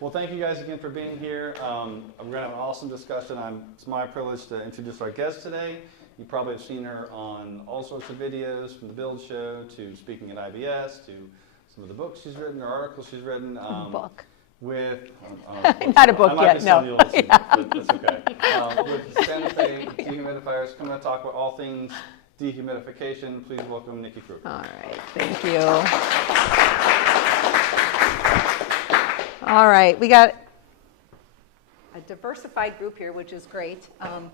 Well, thank you guys again for being here. We're going to have an awesome discussion. It's my privilege to introduce our guest today. You probably have seen her on all sorts of videos, from the Build Show to speaking at IBS to some of the books she's written or articles she's written. Book. With not a book yet, no. But that's okay. With Santa Fe Dehumidifiers, coming to talk about all things dehumidification. Please welcome Nikki Kruger. All right, thank you. All right, we got a diversified group here, which is great.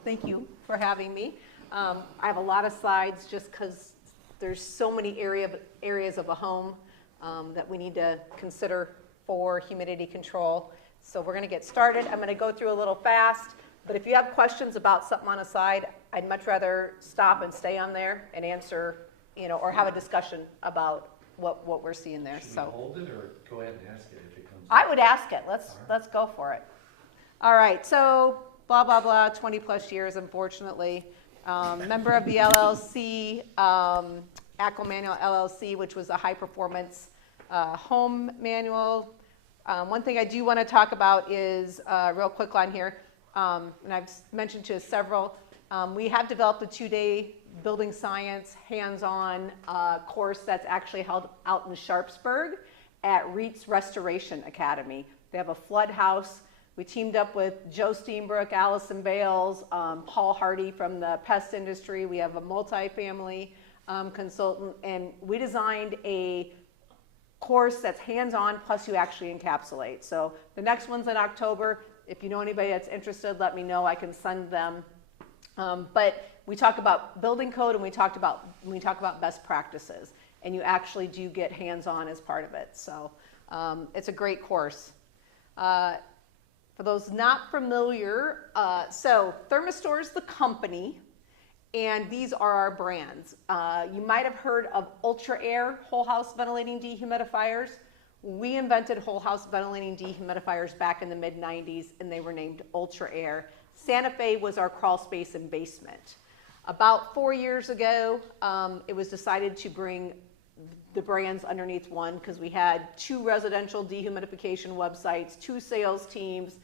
Thank you for having me. I have a lot of slides just because there's so many areas of a home that we need to consider for humidity control. So we're going to get started. I'm going to go through a little fast, but if you have questions about something on a slide, I'd much rather stop and stay on there and answer, or have a discussion about what we're seeing there. Should we hold it or go ahead and ask it if it comes up? I would ask it. Let's go for it. All right. So blah blah blah. 20 plus years, unfortunately. Member of the LLC, ACL Manual LLC, which was a high performance home manual. One thing I do want to talk about is real quick on here, and I've mentioned to several. We have developed a 2-day building science hands-on course that's actually held out in Sharpsburg at Reitz Restoration Academy. They have a flood house. We teamed up with Joe Steenbrook, Allison Bales, Paul Hardy from the pest industry. We have a multifamily consultant, and we designed a course that's hands-on, plus you actually encapsulate. So the next one's in October. If you know anybody that's interested, let me know. I can send them. But we talk about building code, and we talk about best practices, and you actually do get hands-on as part of it. So it's a great course. For those not familiar, so Therma-Stor is the company, and these are our brands. You might have heard of Ultra Air whole house ventilating dehumidifiers. We invented whole house ventilating dehumidifiers back in the mid-90s, and they were named Ultra Air. Santa Fe was our crawl space and basement. About 4 years ago, it was decided to bring the brands underneath one, because we had 2 residential dehumidification websites, 2 sales teams,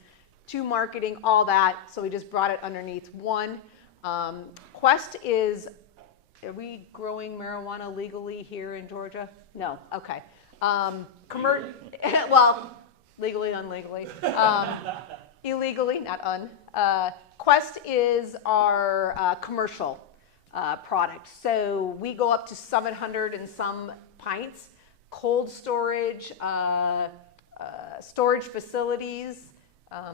2 marketing, all that. So we just brought it underneath one. Quest is, are we growing marijuana legally here in Georgia? No, okay. Well, legally, unlegally. Illegally, not un. Quest is our commercial product. So we go up to 700 and some pints, cold storage, storage facilities.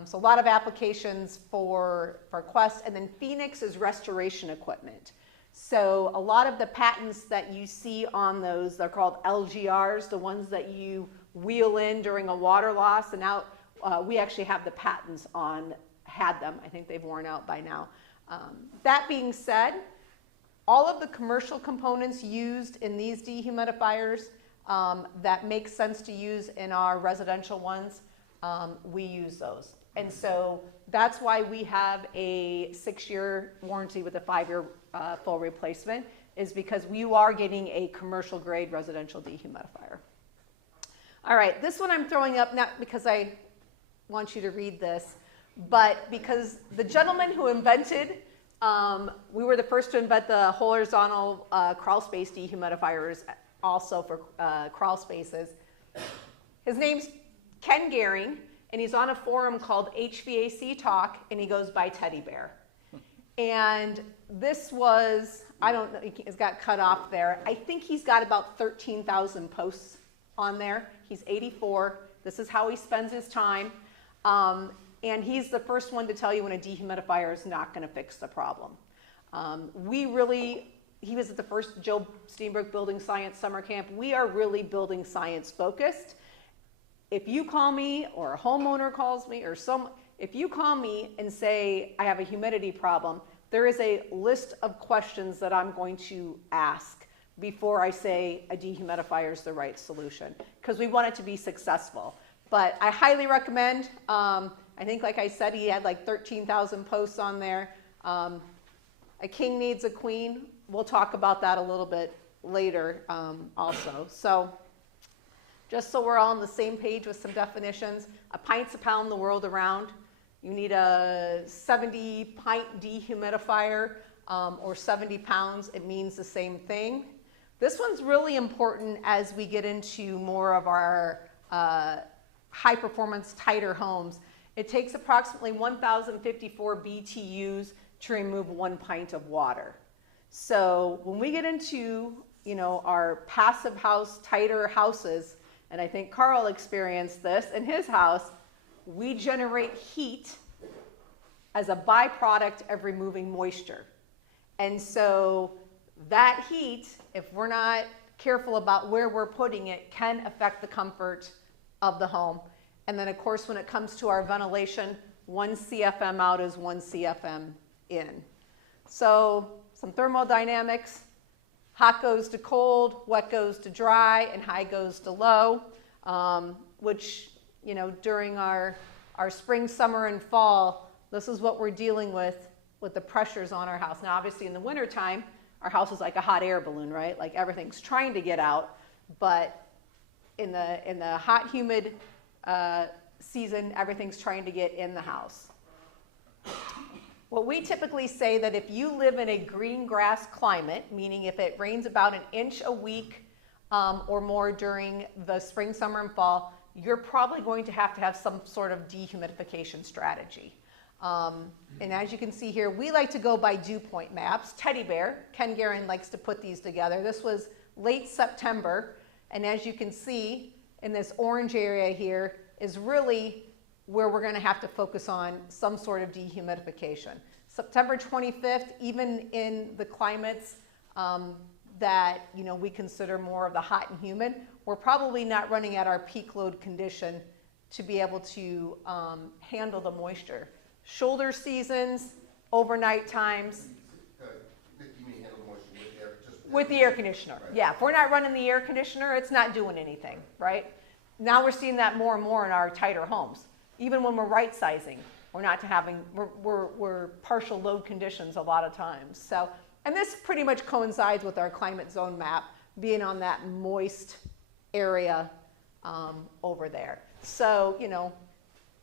So a lot of applications for Quest. And then Phoenix is restoration equipment. So a lot of the patents that you see on those, they're called LGRs, the ones that you wheel in during a water loss. And now we actually have the patents had them. I think they've worn out by now. That being said, all of the commercial components used in these dehumidifiers that make sense to use in our residential ones, we use those. And so that's why we have a 6-year warranty with a 5-year full replacement, is because you are getting a commercial grade residential dehumidifier. All right, this one I'm throwing up not because I want you to read this, but because the gentleman who invented, we were the first to invent the horizontal crawl space dehumidifiers, also for crawl spaces. His name's Ken Gehring, and he's on a forum called HVAC Talk, and he goes by Teddy Bear. And this was, I don't know, it's got cut off there. I think he's got about 13,000 posts on there. He's 84. This is how he spends his time. And he's the first one to tell you when a dehumidifier is not going to fix the problem. He was at the first Joe Steenbrook Building Science Summer Camp. We are really building science focused. If you call me, or a homeowner calls me, if you call me and say, I have a humidity problem, there is a list of questions that I'm going to ask before I say a dehumidifier is the right solution, because we want it to be successful. But I highly recommend, I think like I said, he had like 13,000 posts on there. A king needs a queen. We'll talk about that a little bit later also. So Just so we're all on the same page with some definitions, a pint's a pound the world around. You need a 70-pint dehumidifier or 70 pounds. It means the same thing. This one's really important as we get into more of our high-performance, tighter homes. It takes approximately 1,054 BTUs to remove 1 pint of water. So when we get into, our passive house, tighter houses, and I think Carl experienced this in his house, we generate heat as a byproduct of removing moisture. And so that heat, if we're not careful about where we're putting it, can affect the comfort of the home. And then of course, when it comes to our ventilation, 1 CFM out is 1 CFM in. So some thermodynamics, hot goes to cold, wet goes to dry, and high goes to low, which, during our spring, summer, and fall, this is what we're dealing with the pressures on our house. Now, obviously in the wintertime, our house is like a hot air balloon, right? Like everything's trying to get out, but in the hot, humid season, everything's trying to get in the house. Well, we typically say that if you live in a green grass climate, meaning if it rains about 1 inch a week or more during the spring, summer, and fall, you're probably going to have some sort of dehumidification strategy. And as you can see here, we like to go by dew point maps. Teddy Bear, Ken Guerin likes to put these together. This was late September, and as you can see in this orange area here is really where we're going to have to focus on some sort of dehumidification. September 25th, even in the climates that we consider more of the hot and humid, we're probably not running at our peak load condition to be able to handle the moisture. Shoulder seasons, overnight times. Nikki, you mean handle the moisture with air? With the air conditioner, right. Yeah. If we're not running the air conditioner, it's not doing anything, right? Now we're seeing that more and more in our tighter homes. Even when we're right sizing, we're partial load conditions a lot of times. So, and this pretty much coincides with our climate zone map being on that moist area over there. So,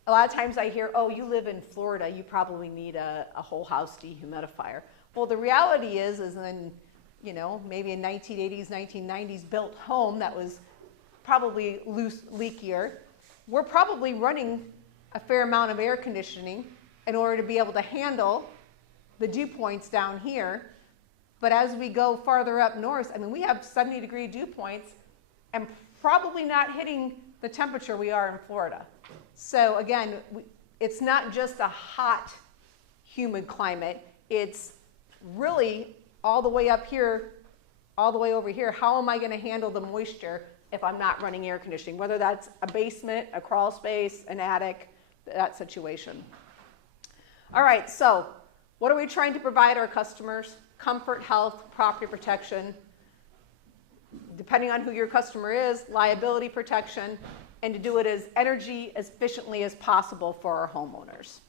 a lot of times I hear, oh, you live in Florida, you probably need a whole house dehumidifier. Well, the reality is in, maybe a 1980s, 1990s built home that was probably leakier, we're probably running a fair amount of air conditioning in order to be able to handle the dew points down here. But as we go farther up north, we have 70-degree dew points and probably not hitting the temperature we are in Florida. So again, it's not just a hot, humid climate. It's really all the way up here, all the way over here. How am I going to handle the moisture if I'm not running air conditioning? Whether that's a basement, a crawl space, an attic, that situation. All right, so what are we trying to provide our customers? Comfort, health, property protection. Depending on who your customer is, liability protection, and to do it as energy as efficiently as possible for our homeowners.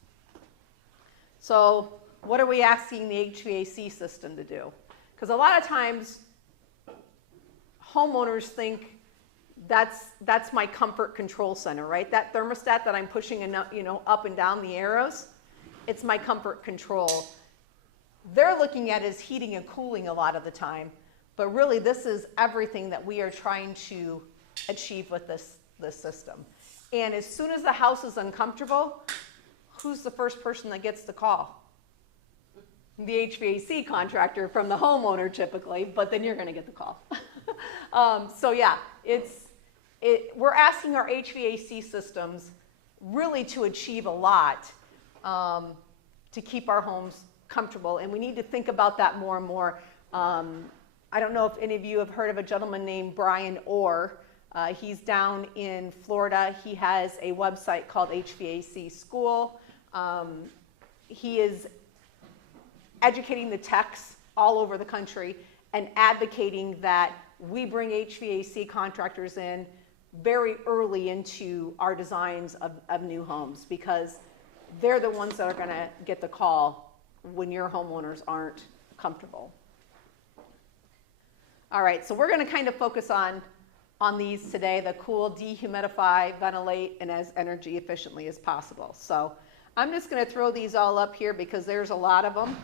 So what are we asking the HVAC system to do? Because a lot of times homeowners think that's my comfort control center, right? That thermostat that I'm pushing up and down the arrows, it's my comfort control. They're looking at as heating and cooling a lot of the time, but really this is everything that we are trying to achieve with this system. And as soon as the house is uncomfortable, who's the first person that gets the call? The HVAC contractor from the homeowner typically, but then you're going to get the call. So yeah, we're asking our HVAC systems really to achieve a lot to keep our homes comfortable, and we need to think about that more and more. I don't know if any of you have heard of a gentleman named Brian Orr. He's down in Florida. He has a website called HVAC School. He is educating the techs all over the country and advocating that we bring HVAC contractors in very early into our designs of new homes, because they're the ones that are going to get the call when your homeowners aren't comfortable. All right, so we're going to kind of focus on on these today, the cool, dehumidify, ventilate, and as energy efficiently as possible. So I'm just going to throw these all up here because there's a lot of them.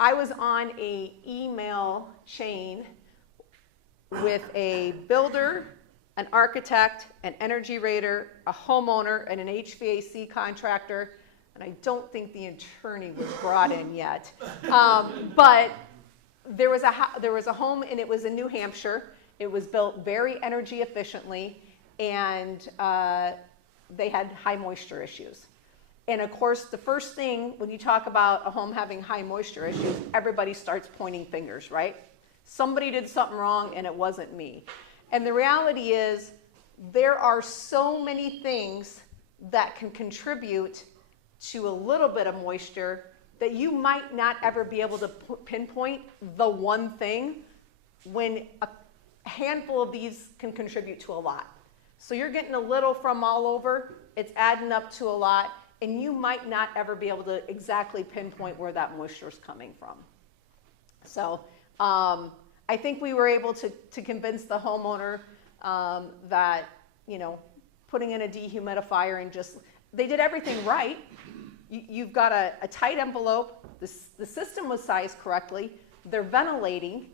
I was on an email chain with a builder, an architect, an energy rater, a homeowner, and an HVAC contractor, and I don't think the attorney was brought in yet. But there was a home, and it was in New Hampshire. It was built very energy efficiently, and they had high moisture issues. And of course, the first thing when you talk about a home having high moisture issues, everybody starts pointing fingers, right? Somebody did something wrong, and it wasn't me. And the reality is, there are so many things that can contribute to a little bit of moisture that you might not ever be able to pinpoint the one thing, when a handful of these can contribute to a lot. So you're getting a little from all over, it's adding up to a lot, and you might not ever be able to exactly pinpoint where that moisture is coming from. So I think we were able to convince the homeowner that, you know, putting in a dehumidifier and just, they did everything right. You've got a tight envelope, the system was sized correctly, they're ventilating,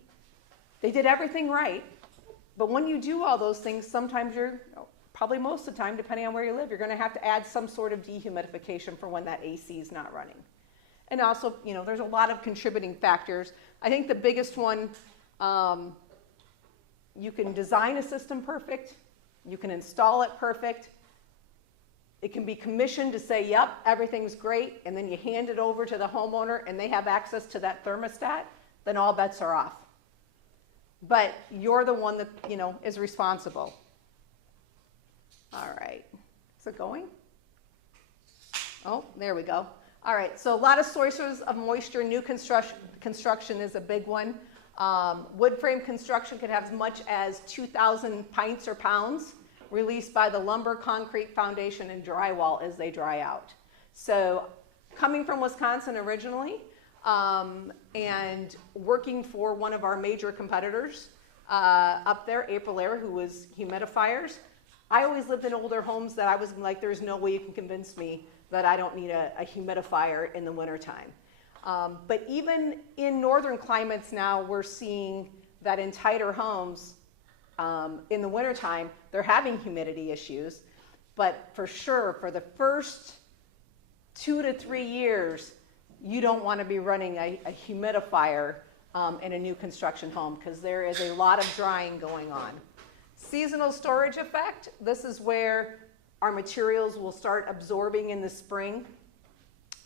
they did everything right. But when you do all those things, sometimes you're, probably most of the time, depending on where you live, you're going to have to add some sort of dehumidification for when that AC is not running. And also, you know, there's a lot of contributing factors. I think the biggest one, you can design a system perfect, you can install it perfect, it can be commissioned to say, yep, everything's great, and then you hand it over to the homeowner and they have access to that thermostat, then all bets are off. But you're the one that, you know, is responsible. All right, is it going? Oh, there we go. All right, so a lot of sources of moisture. New construction is a big one. Wood frame construction could have as much as 2,000 pints or pounds released by the lumber, concrete, foundation, and drywall as they dry out. So coming from Wisconsin originally, and working for one of our major competitors up there, April Air, who was humidifiers, I always lived in older homes that I was like, there's no way you can convince me that I don't need a humidifier in the wintertime. But even in northern climates now, we're seeing that in tighter homes, in the wintertime, they're having humidity issues. But for sure, for the first 2 to 3 years, you don't want to be running a humidifier in a new construction home, because there is a lot of drying going on. Seasonal storage effect, this is where our materials will start absorbing in the spring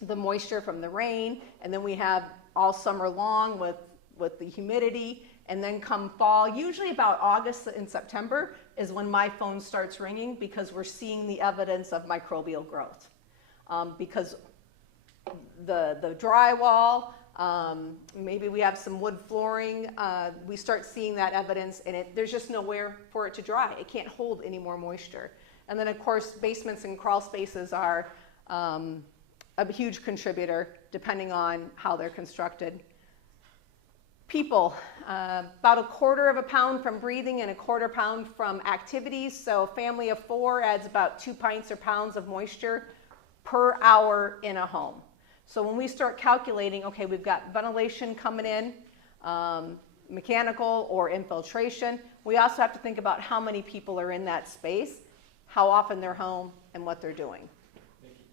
the moisture from the rain, and then we have all summer long with the humidity, and then come fall, usually about August and September is when my phone starts ringing, because we're seeing the evidence of microbial growth. Because the drywall, maybe we have some wood flooring, we start seeing that evidence, and there's just nowhere for it to dry. It can't hold any more moisture. And then of course, basements and crawl spaces are a huge contributor depending on how they're constructed. People, about 1/4 pound from breathing and 1/4 pound from activities. So a family of 4 adds about 2 pints or pounds of moisture per hour in a home. So when we start calculating, okay, we've got ventilation coming in, mechanical or infiltration, we also have to think about how many people are in that space, how often they're home, and what they're doing. Nikki,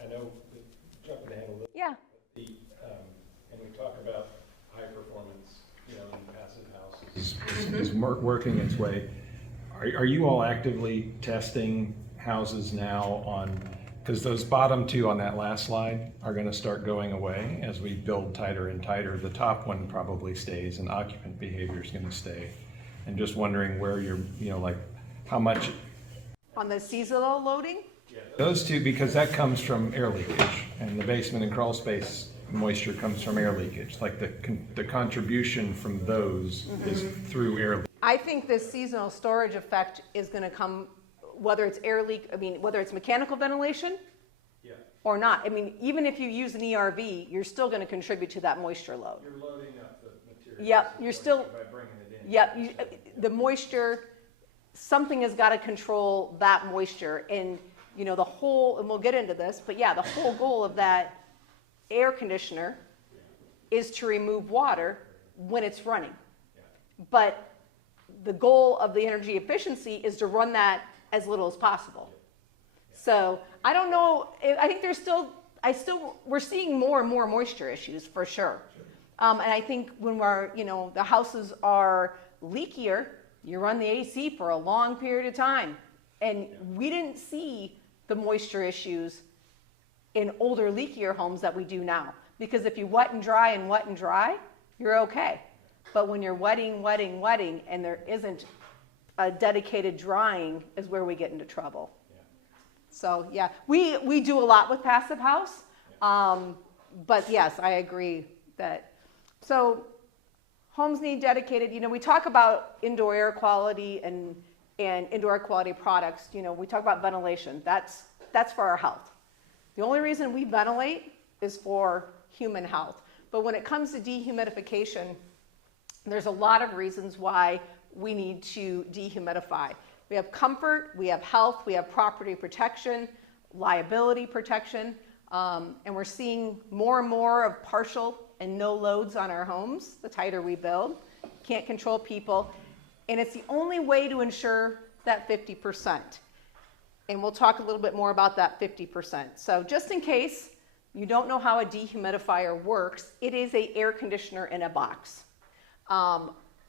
I know, jumping ahead a little. Yeah. And we talk about high performance, you know, in passive houses is working its way. Are you all actively testing houses now on, because those bottom 2 on that last slide are going to start going away as we build tighter and tighter. The top one probably stays, and occupant behavior is going to stay. And just wondering where you're, you know, like how much. On the seasonal loading? Yeah, those 2, because that comes from air leakage, and the basement and crawl space moisture comes from air leakage. Like the contribution from those is through air leakage. I think this seasonal storage effect is going to come, whether it's whether it's mechanical ventilation or not. I mean, even if you use an ERV, you're still going to contribute to that moisture load. You're loading up the material. Yep, you're still, By bringing it in. yep, the moisture, something has got to control that moisture. And, you know, the whole, and we'll get into this, but yeah, the whole goal of that air conditioner is to remove water when it's running. But the goal of the energy efficiency is to run that as little as possible. So I don't know, I think we're seeing more and more moisture issues for sure. And I think when the houses are leakier, you run the AC for a long period of time. And we didn't see the moisture issues in older, leakier homes that we do now. Because if you wet and dry, you're okay. But when you're wetting, and there isn't a dedicated drying is where we get into trouble. So yeah, we do a lot with passive house. But yes, I agree that. So homes need dedicated, we talk about indoor air quality and indoor air quality products. We talk about ventilation. That's for our health. The only reason we ventilate is for human health. But when it comes to dehumidification, there's a lot of reasons why we need to dehumidify. We have comfort, we have health, we have property protection, liability protection, and we're seeing more and more of partial and no loads on our homes the tighter we build. Can't control people, and it's the only way to ensure that 50%. And we'll talk a little bit more about that 50%. So just in case you don't know how a dehumidifier works, it is an air conditioner in a box.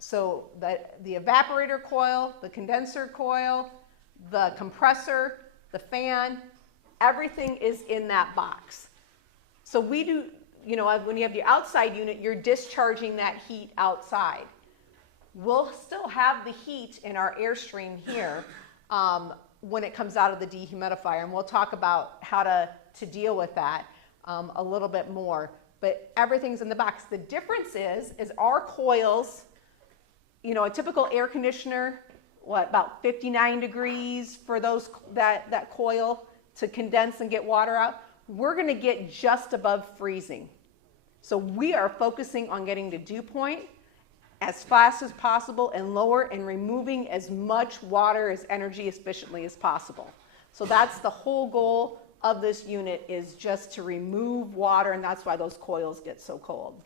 So the evaporator coil, the condenser coil, the compressor, the fan, everything is in that box. So we do, when you have the outside unit, you're discharging that heat outside. We'll still have the heat in our airstream here when it comes out of the dehumidifier, and we'll talk about how to deal with that a little bit more. But everything's in the box. The difference is our coils, a typical air conditioner, about 59 degrees for that coil to condense and get water out. We're going to get just above freezing. So we are focusing on getting to dew point as fast as possible and lower and removing as much water as energy efficiently as possible. So that's the whole goal of this unit, is just to remove water, and that's why those coils get so cold.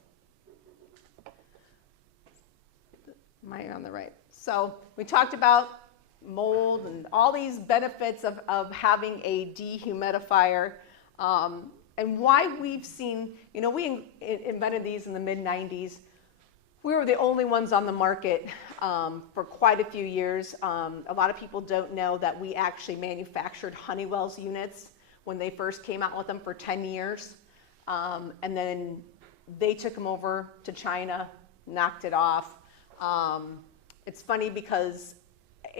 Am I on the right? So we talked about mold and all these benefits of having a dehumidifier, and why we've seen, we invented these in the mid-90s. We were the only ones on the market for quite a few years. A lot of people don't know that we actually manufactured Honeywell's units when they first came out with them for 10 years. And then they took them over to China, knocked it off. It's funny because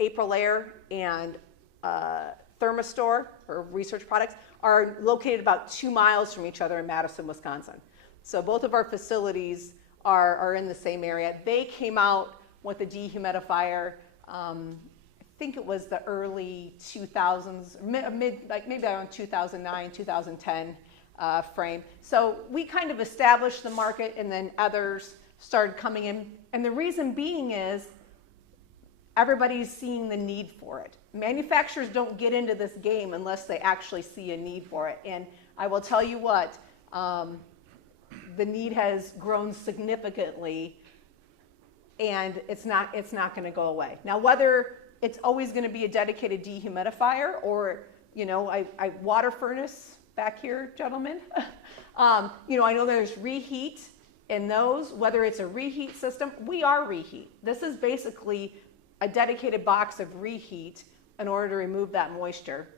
Aprilaire and Therma-Stor, or research products, are located about 2 miles from each other in Madison, Wisconsin. So both of our facilities are in the same area. They came out with a dehumidifier, I think it was the early 2000s, maybe around 2009, 2010 frame. So we kind of established the market, and then others started coming in. And the reason being is everybody's seeing the need for it. Manufacturers don't get into this game unless they actually see a need for it. And I will tell you what, the need has grown significantly, and it's not going to go away. Now, whether it's always going to be a dedicated dehumidifier or, I water furnace back here, gentlemen. I know there's reheat in those, whether it's a reheat system. We are reheat. This is basically a dedicated box of reheat in order to remove that moisture.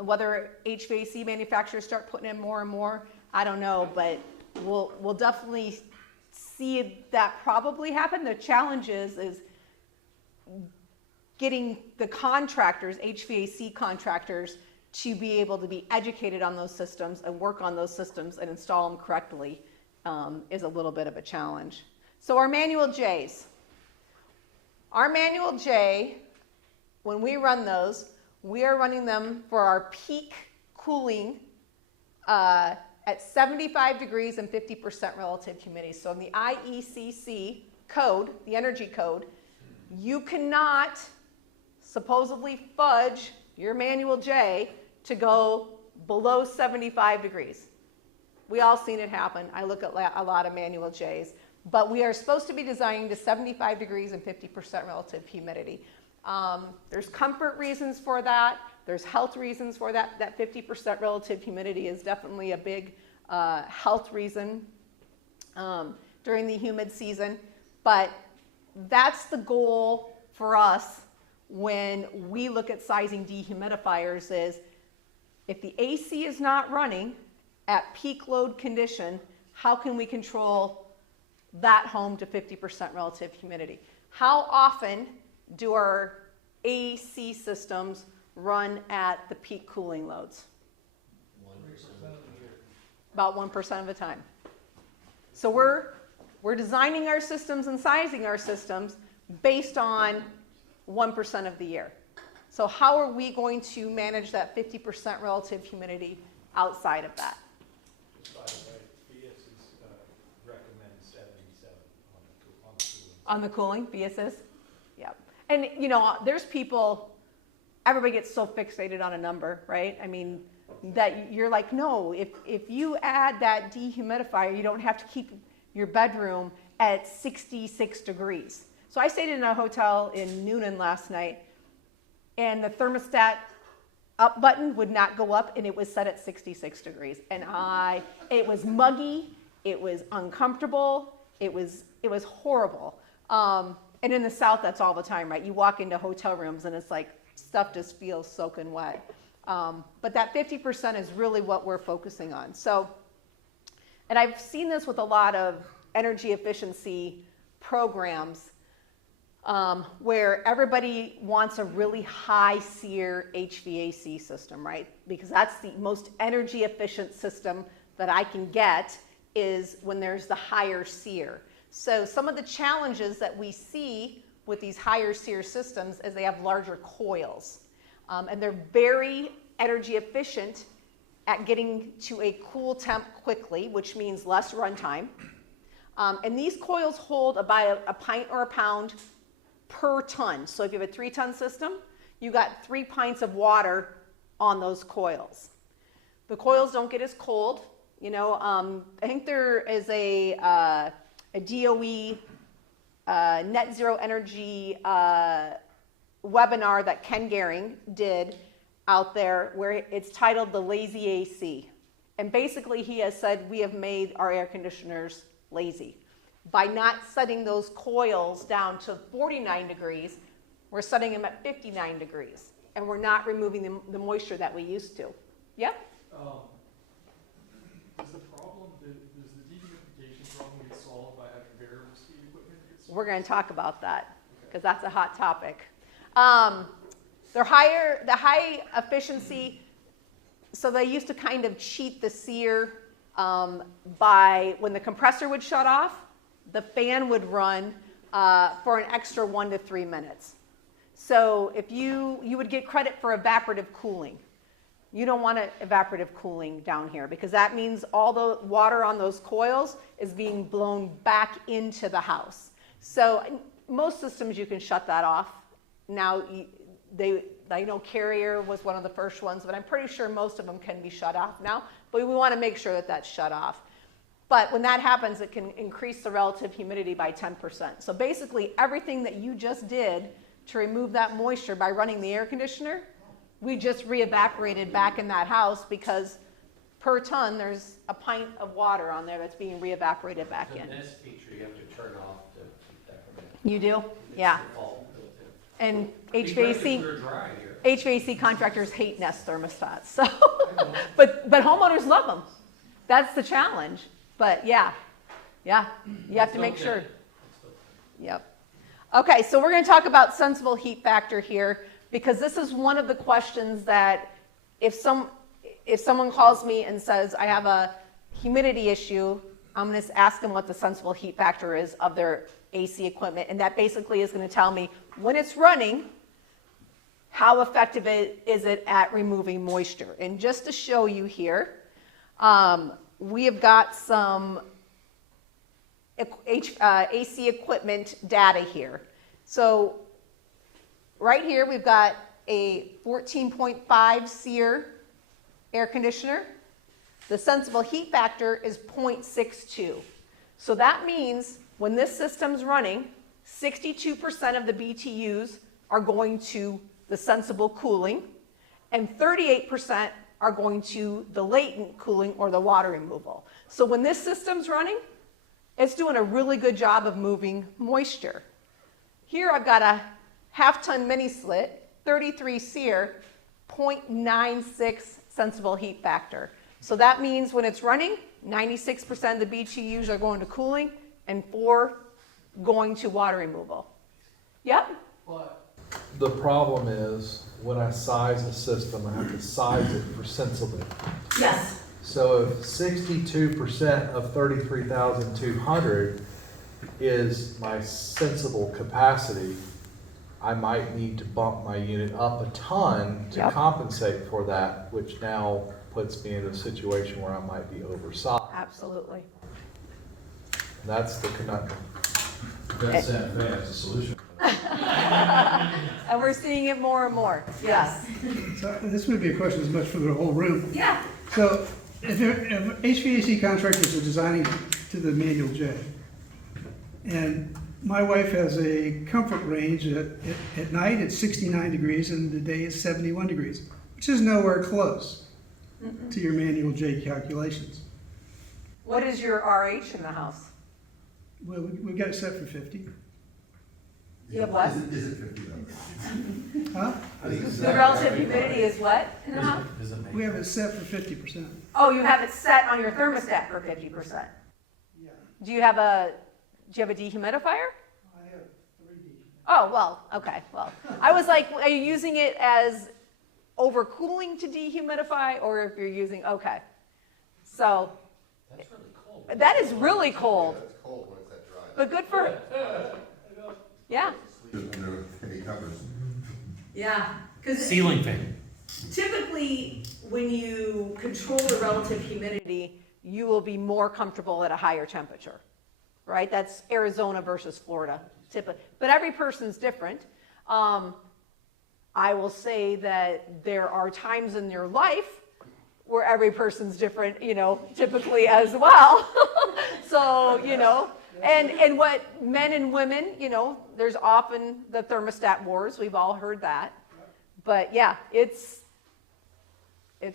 Whether HVAC manufacturers start putting in more and more, I don't know, but we'll definitely see that probably happen. The challenge is getting the contractors, HVAC contractors, to be able to be educated on those systems and work on those systems and install them correctly is a little bit of a challenge. So our manual J's. Our manual J, when we run those, we are running them for our peak cooling at 75 degrees and 50% relative humidity. So in the IECC code, the energy code, you cannot supposedly fudge your manual J to go below 75 degrees. We all seen it happen. I look at a lot of manual J's. But we are supposed to be designing to 75 degrees and 50% relative humidity. There's comfort reasons for that. There's health reasons for that. That 50% relative humidity is definitely a big health reason during the humid season. But that's the goal for us when we look at sizing dehumidifiers is if the AC is not running at peak load condition, how can we control that home to 50% relative humidity? How often do our AC systems run at the peak cooling loads? 1%. About 1% of the time. So we're designing our systems and sizing our systems based on 1% of the year. So how are we going to manage that 50% relative humidity outside of that? Just by the way, BS recommends 77 on the cooling. On the cooling, BSS? Yep. And you know, there's people, everybody gets so fixated on a number, right? I mean, that you're like, no, if you add that dehumidifier, you don't have to keep your bedroom at 66 degrees. So I stayed in a hotel in Noonan last night, and the thermostat up button would not go up, and it was set at 66 degrees. And it was muggy, it was uncomfortable, it was horrible. And in the South, that's all the time, right? You walk into hotel rooms, and it's like stuff just feels soaking wet. But that 50% is really what we're focusing on. So, and I've seen this with a lot of energy efficiency programs where everybody wants a really high SEER HVAC system, right? Because that's the most energy efficient system that I can get is when there's the higher SEER. So some of the challenges that we see with these higher SEER systems is they have larger coils. And they're very energy efficient at getting to a cool temp quickly, which means less runtime. And these coils hold about a pint or a pound per ton. So if you have a 3-ton system, you got 3 pints of water on those coils. The coils don't get as cold. You know, I think there is a DOE net zero energy webinar that Ken Gehring did out there where it's titled The Lazy AC. And basically he has said we have made our air conditioners lazy. By not setting those coils down to 49 degrees, we're setting them at 59 degrees. And we're not removing the moisture that we used to. Yep? Does the dehumidification problem get solved by having variable speed equipment? We're going to talk about that because that's a hot topic. The high efficiency, so they used to kind of cheat the SEER by when the compressor would shut off, the fan would run for an extra 1 to 3 minutes. So if you would get credit for evaporative cooling. You don't want evaporative cooling down here because that means all the water on those coils is being blown back into the house. So most systems you can shut that off. Now, I know Carrier was one of the first ones, but I'm pretty sure most of them can be shut off now. But we want to make sure that that's shut off. But when that happens, it can increase the relative humidity by 10%. So basically, everything that you just did to remove that moisture by running the air conditioner, we just re-evaporated back in that house because per ton, there's a pint of water on there that's being re-evaporated back in. The nest feature you have to turn off to keep that from happening. You do? It's Yeah. default built in. And Be great if we HVAC, were dry here. HVAC contractors hate Nest thermostats. So, but homeowners love them. That's the challenge. But yeah, you have to make sure. It's built in. Yep. Okay, so we're going to talk about sensible heat factor here because this is one of the questions that if someone calls me and says, I have a humidity issue, I'm going to ask them what the sensible heat factor is of their AC equipment. And that basically is going to tell me when it's running, how effective is it at removing moisture. And just to show you here, we have got some AC equipment data here. So right here, we've got a 14.5 SEER air conditioner. The sensible heat factor is 0.62. So that means when this system's running, 62% of the BTUs are going to the sensible cooling, and 38% are going to the latent cooling or the water removal. So when this system's running, it's doing a really good job of moving moisture. Here I've got a half-ton mini slit, 33 SEER, 0.96 sensible heat factor. So that means when it's running, 96% of the BTUs are going to cooling and 4 going to water removal. Yep. But The problem is, when I size a system, I have to size it for sensibly. Yes. So if 62% of 33,200 is my sensible capacity, I might need to bump my unit up a ton to Yep. compensate for that, which now puts me in a situation where I might be oversized. Absolutely. That's the conundrum. That's Santa Fe has a solution. And we're seeing it more and more. Yes. So this would be a question as much for the whole room. Yeah. So if HVAC contractors are designing to the manual J, and my wife has a comfort range at night it's 69 degrees and the day is 71 degrees, which is nowhere close to your manual J calculations. What is your RH in the house? Well, we got it set for 50. You have what? Is it 50 though? Huh? The relative humidity is what in the house? We have it set for 50%. Oh, you have it set on your thermostat for 50%. Yeah. Do you have a dehumidifier? I have 3D. Oh, well, okay, well. I was like, are you using it as overcooling to dehumidify, or if you're using, okay. So, That's really cold. that is really cold, It's cold when it's that dry. but good for, yeah. Sleep under heavy covers. Yeah, because Ceiling fan. typically, when you control the relative humidity, you will be more comfortable at a higher temperature, right? That's Arizona versus Florida, typically. But every person's different. I will say that there are times in your life where every person's different, typically as well. So, and what men and women, there's often the thermostat wars. We've all heard that. But yeah, it's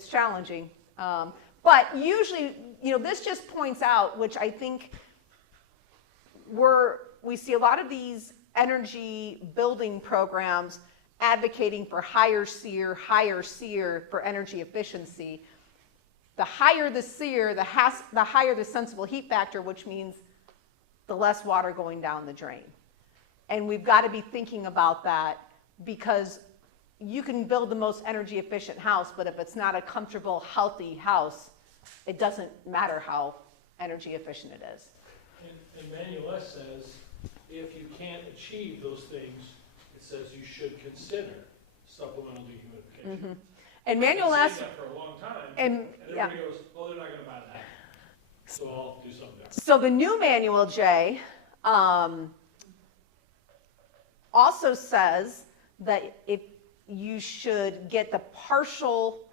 challenging. But usually, this just points out, which I think we see a lot of these energy building programs advocating for higher SEER for energy efficiency. The higher the SEER, the higher the sensible heat factor, which means the less water going down the drain. And we've got to be thinking about that, because you can build the most energy efficient house, but if it's not a comfortable, healthy house, it doesn't matter how energy efficient it is. And Manual S says, if you can't achieve those things, it says you should consider supplemental dehumidification. And Manual I've been S, saying that for a long time, and and yeah. everybody goes, well, they're not gonna buy that. So I'll do something else. So the new Manual J also says that if you should get the partial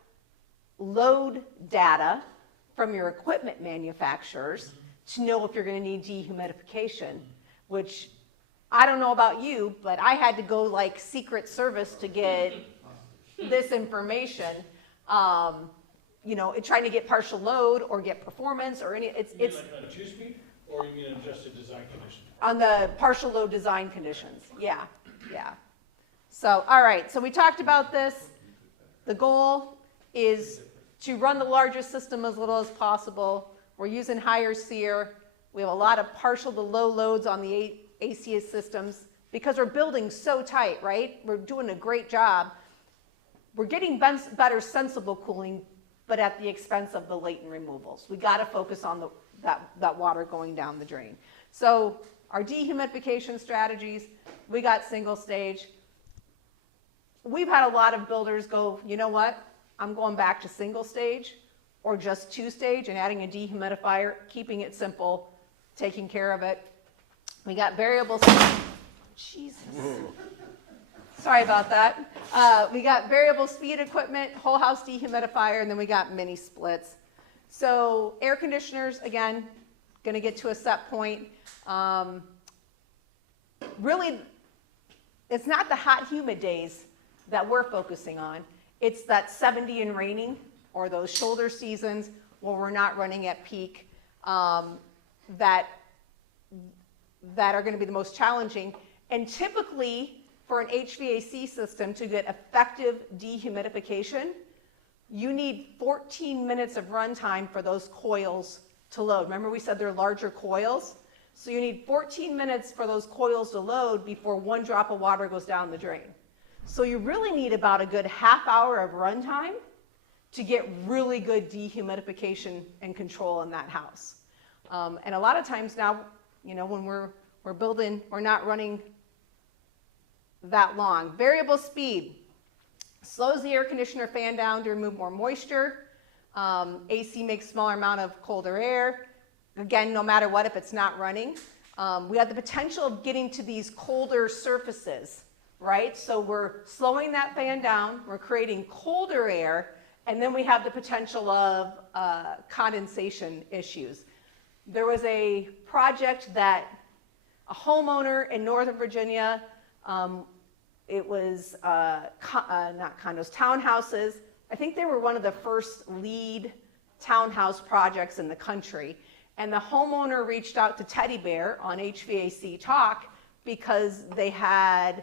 load data from your equipment manufacturers to know if you're going to need dehumidification, which I don't know about you, but I had to go like Secret Service to get this information. Trying to get partial load or get performance or any, You mean like on a 2-speed, or you mean on just a design condition? on the partial load design conditions. Yeah. So, all right, so we talked about this. The goal is to run the largest system as little as possible. We're using higher SEER. We have a lot of partial to low loads on the AC systems because we're building so tight, right? We're doing a great job. We're getting better sensible cooling, but at the expense of the latent removals. We got to focus on that water going down the drain. So our dehumidification strategies, we got single stage. We've had a lot of builders go, you know what? I'm going back to single stage. or just two-stage and adding a dehumidifier, keeping it simple, taking care of it. We got variable, Jesus. Sorry about that. We got variable speed equipment, whole house dehumidifier, and then we got mini splits. So air conditioners, again, gonna get to a set point. Really, it's not the hot, humid days that we're focusing on. It's that 70 and raining, or those shoulder seasons where we're not running at peak, that are gonna be the most challenging. And typically, for an HVAC system to get effective dehumidification, you need 14 minutes of runtime for those coils to load. Remember we said they're larger coils? So you need 14 minutes for those coils to load before one drop of water goes down the drain. So you really need about a good half hour of runtime to get really good dehumidification and control in that house. And a lot of times now, you know, when we're building, we're not running that long. Variable speed slows the air conditioner fan down to remove more moisture. AC makes smaller amount of colder air. Again, no matter what, if it's not running. We have the potential of getting to these colder surfaces, right? So we're slowing that fan down, we're creating colder air, and then we have the potential of condensation issues. There was a project that a homeowner in Northern Virginia, it was not condos, townhouses. I think they were one of the first lead townhouse projects in the country. And the homeowner reached out to Teddy Bear on HVAC Talk because they had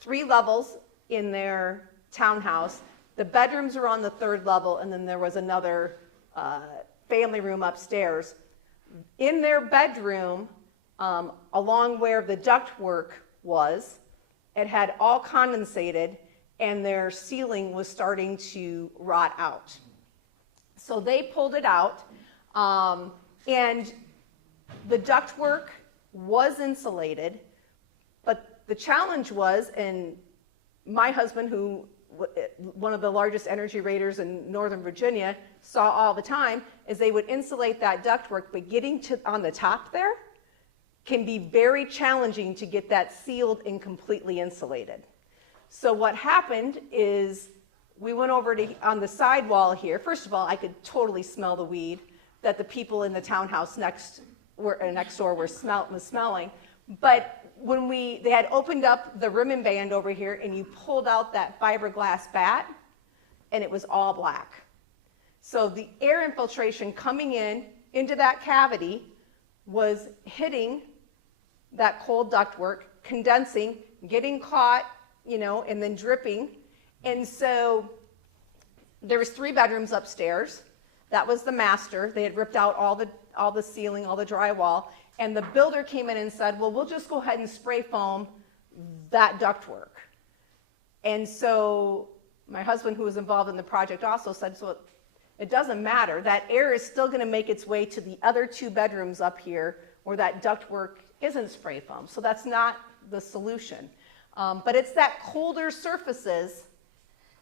3 levels in their townhouse. The bedrooms were on the 3rd level, and then there was another family room upstairs. In their bedroom, along where the ductwork was, it had all condensated, and their ceiling was starting to rot out. So they pulled it out, and the ductwork was insulated, but the challenge was, and my husband, who one of the largest energy raters in Northern Virginia, saw all the time, is they would insulate that ductwork, but getting to on the top there can be very challenging to get that sealed and completely insulated. So what happened is we went over to on the sidewall here. First of all, I could totally smell the weed that the people in the townhouse next door were smelling. But when they had opened up the ribbon band over here, and you pulled out that fiberglass bat, and it was all black. So the air infiltration coming into that cavity was hitting that cold ductwork, condensing, getting caught, you know, and then dripping. And so there was 3 bedrooms upstairs. That was the master. They had ripped out all the ceiling, all the drywall, and the builder came in and said, well, we'll just go ahead and spray foam that ductwork. And so my husband, who was involved in the project, also said, so it doesn't matter. That air is still going to make its way to the other 2 bedrooms up here where that ductwork isn't spray foam. So that's not the solution. But it's that colder surfaces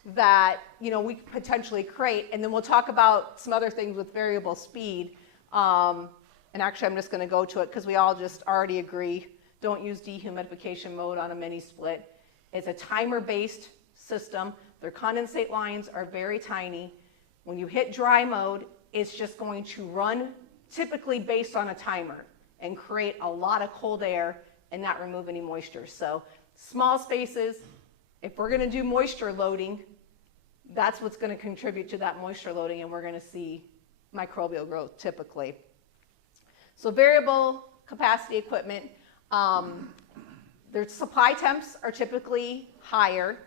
that, you know, we could potentially create. And then we'll talk about some other things with variable speed. And actually, I'm just going to go to it because we all just already agree. Don't use dehumidification mode on a mini split. It's a timer-based system. Their condensate lines are very tiny. When you hit dry mode, it's just going to run typically based on a timer and create a lot of cold air and not remove any moisture. So small spaces, if we're going to do moisture loading, that's what's going to contribute to that moisture loading, and we're going to see microbial growth typically. So variable capacity equipment, their supply temps are typically higher.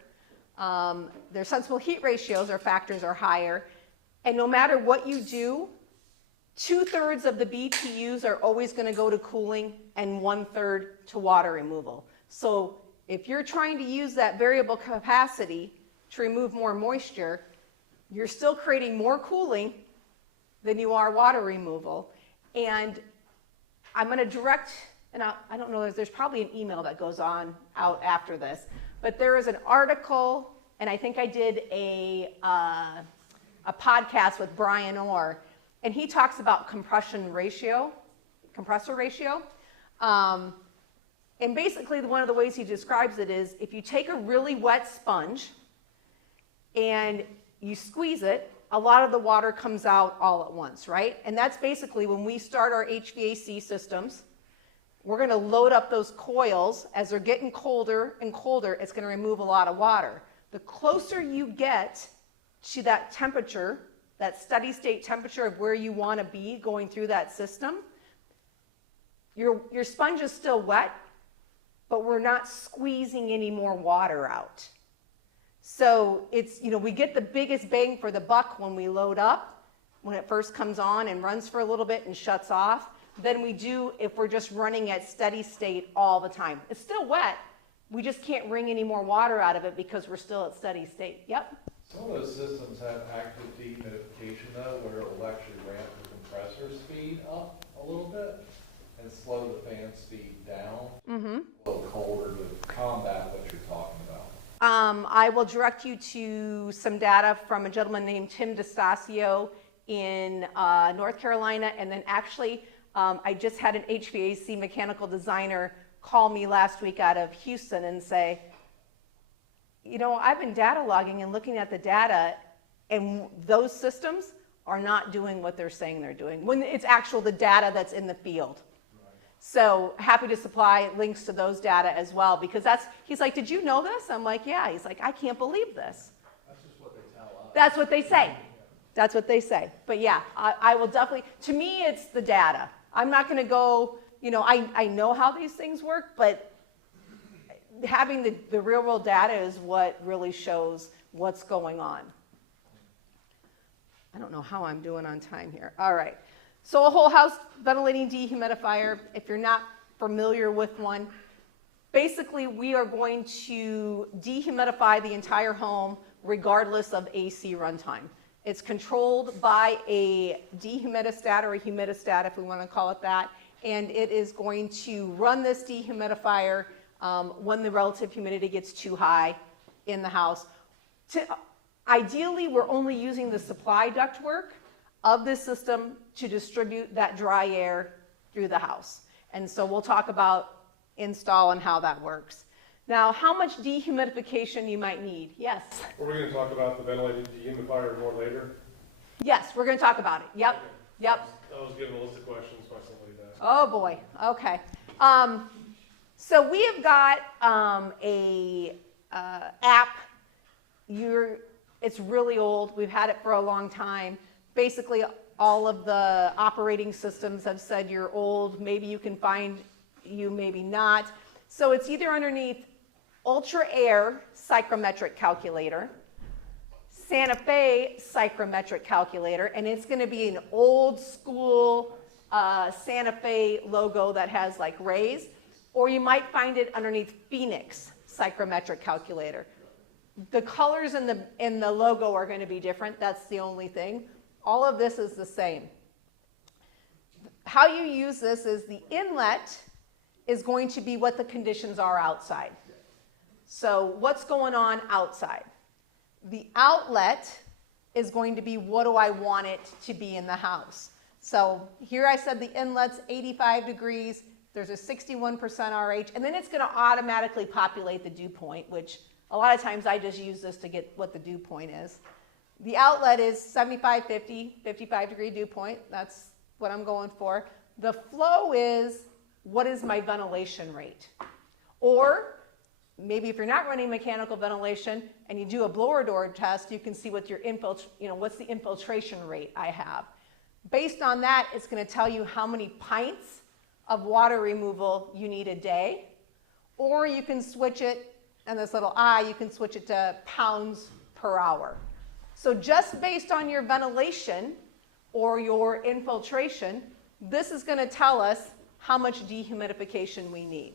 Their sensible heat ratios or factors are higher. And no matter what you do, 2/3 of the BTUs are always going to go to cooling and 1/3 to water removal. So if you're trying to use that variable capacity to remove more moisture, you're still creating more cooling than you are water removal. And I'm going to direct, and I don't know, there's probably an email that goes on out after this, but there is an article, and I think I did a a podcast with Brian Orr, and he talks about compressor ratio. And basically one of the ways he describes it is if you take a really wet sponge and you squeeze it, a lot of the water comes out all at once, right? And that's basically when we start our HVAC systems, we're going to load up those coils. As they're getting colder and colder, it's going to remove a lot of water. The closer you get to that temperature, that steady state temperature of where you want to be going through that system, your sponge is still wet, but we're not squeezing any more water out. So it's, we get the biggest bang for the buck when we load up, when it first comes on and runs for a little bit and shuts off, than we do if we're just running at steady state all the time. It's still wet, we just can't wring any more water out of it because we're still at steady state. Yep? Some of those systems have active dehumidification though, where it will actually ramp the compressor speed up a little bit and slow the fan speed down a little colder to combat what you're talking about. I will direct you to some data from a gentleman named Tim DeStasio in North Carolina, and then actually I just had an HVAC mechanical designer call me last week out of Houston and say, I've been data logging and looking at the data, and those systems are not doing what they're saying they're doing when it's the data that's in the field. So happy to supply links to those data as well, because he's like, did you know this? I'm like, yeah. He's like, I can't believe this. That's just what they tell us. That's what they say. That's what they say. But yeah, I will definitely, to me, it's the data. I'm not going to go, I know how these things work, but having the real world data is what really shows what's going on. I don't know how I'm doing on time here. All right. So a whole house ventilating dehumidifier, if you're not familiar with one, basically we are going to dehumidify the entire home regardless of AC runtime. It's controlled by a dehumidistat or a humidistat, if we want to call it that, and it is going to run this dehumidifier when the relative humidity gets too high in the house. Ideally, we're only using the supply ductwork of this system to distribute that dry air through the house. And so we'll talk about install and how that works. Now, how much dehumidification you might need? Yes? Are we going to talk about the ventilated dehumidifier more later? Yes, we're going to talk about it. Yep, yep. I was given a list of questions by somebody that. Oh boy, okay. So we have got a app. It's really old. We've had it for a long time. Basically, all of the operating systems have said you're old. Maybe you can find you, maybe not. So it's either underneath Ultra Air Psychrometric Calculator, Santa Fe Psychrometric Calculator, and it's going to be an old school Santa Fe logo that has like rays, or you might find it underneath Phoenix Psychrometric Calculator. The colors in the logo are going to be different. That's the only thing. All of this is the same. How you use this is the inlet is going to be what the conditions are outside. So what's going on outside? The outlet is going to be what do I want it to be in the house. So here I said the inlet's 85 degrees. There's a 61% RH, and then it's going to automatically populate the dew point, which a lot of times I just use this to get what the dew point is. The outlet is 75, 50, 55 degree dew point. That's what I'm going for. The flow is what is my ventilation rate? Or maybe if you're not running mechanical ventilation and you do a blower door test, you can see what your what's the infiltration rate I have. Based on that, it's going to tell you how many pints of water removal you need a day. Or you can switch it, and this little I, you can switch it to pounds per hour. So just based on your ventilation or your infiltration, this is going to tell us how much dehumidification we need,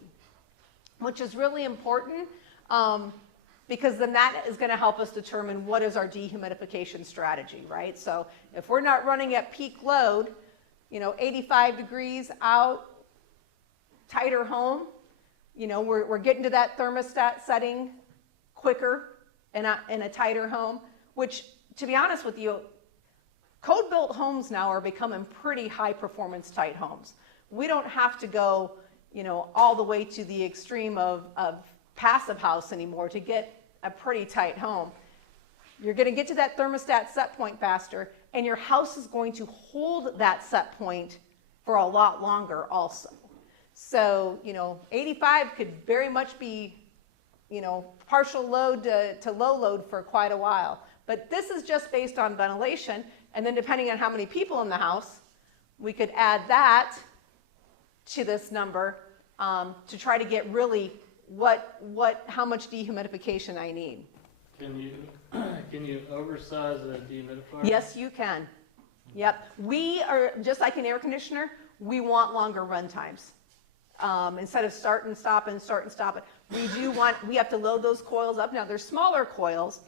which is really important because then that is going to help us determine what is our dehumidification strategy, right? So if we're not running at peak load, 85 degrees out, tighter home, we're getting to that thermostat setting quicker in a tighter home, which, to be honest with you, Code-built homes now are becoming pretty high-performance tight homes. We don't have to go, all the way to the extreme of passive house anymore to get a pretty tight home. You're going to get to that thermostat set point faster, and your house is going to hold that set point for a lot longer also. So, 85 could very much be, partial load to low load for quite a while. But this is just based on ventilation, and then depending on how many people in the house, we could add that to this number to try to get really how much dehumidification I need. Can you oversize a dehumidifier? Yes, you can. Yep. We are, just like an air conditioner, we want longer run times. Instead of start and stop it, we have to load those coils up. Now, they're smaller coils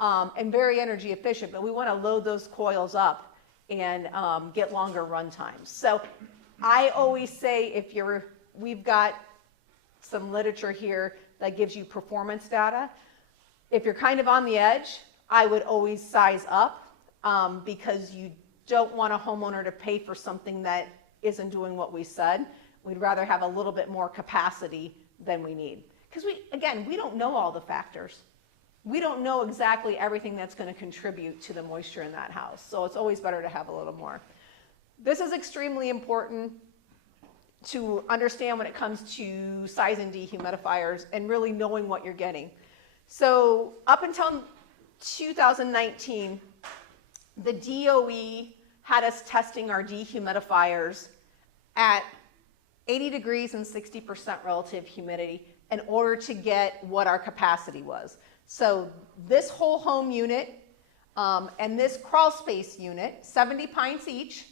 and very energy efficient, but we want to load those coils up and get longer run times. So I always say we've got some literature here that gives you performance data. If you're kind of on the edge, I would always size up because you don't want a homeowner to pay for something that isn't doing what we said. We'd rather have a little bit more capacity than we need. Because we don't know all the factors. We don't know exactly everything that's going to contribute to the moisture in that house. So it's always better to have a little more. This is extremely important to understand when it comes to sizing dehumidifiers and really knowing what you're getting. So up until 2019, the DOE had us testing our dehumidifiers at 80 degrees and 60% relative humidity in order to get what our capacity was. So this whole home unit and this crawl space unit, 70 pints each,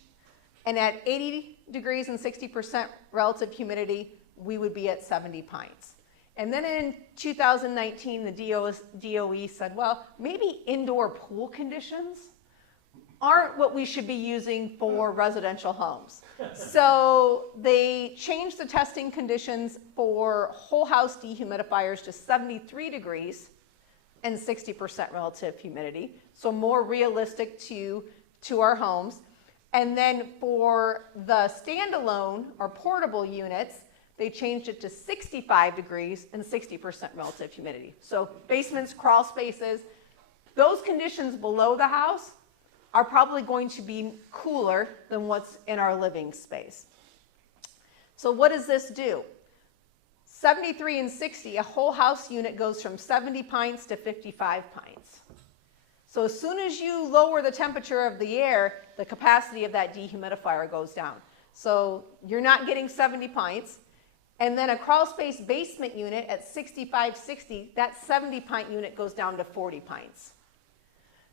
and at 80 degrees and 60% relative humidity, we would be at 70 pints. And then in 2019, the DOE said, well, maybe indoor pool conditions aren't what we should be using for residential homes. So they changed the testing conditions for whole house dehumidifiers to 73 degrees and 60% relative humidity, so more realistic to our homes. And then for the standalone or portable units, they changed it to 65 degrees and 60% relative humidity. So basements, crawl spaces, those conditions below the house are probably going to be cooler than what's in our living space. So what does this do? 73 and 60, a whole house unit goes from 70 pints to 55 pints. So as soon as you lower the temperature of the air, the capacity of that dehumidifier goes down. So you're not getting 70 pints. And then a crawl space basement unit at 65-60, that 70 pint unit goes down to 40 pints.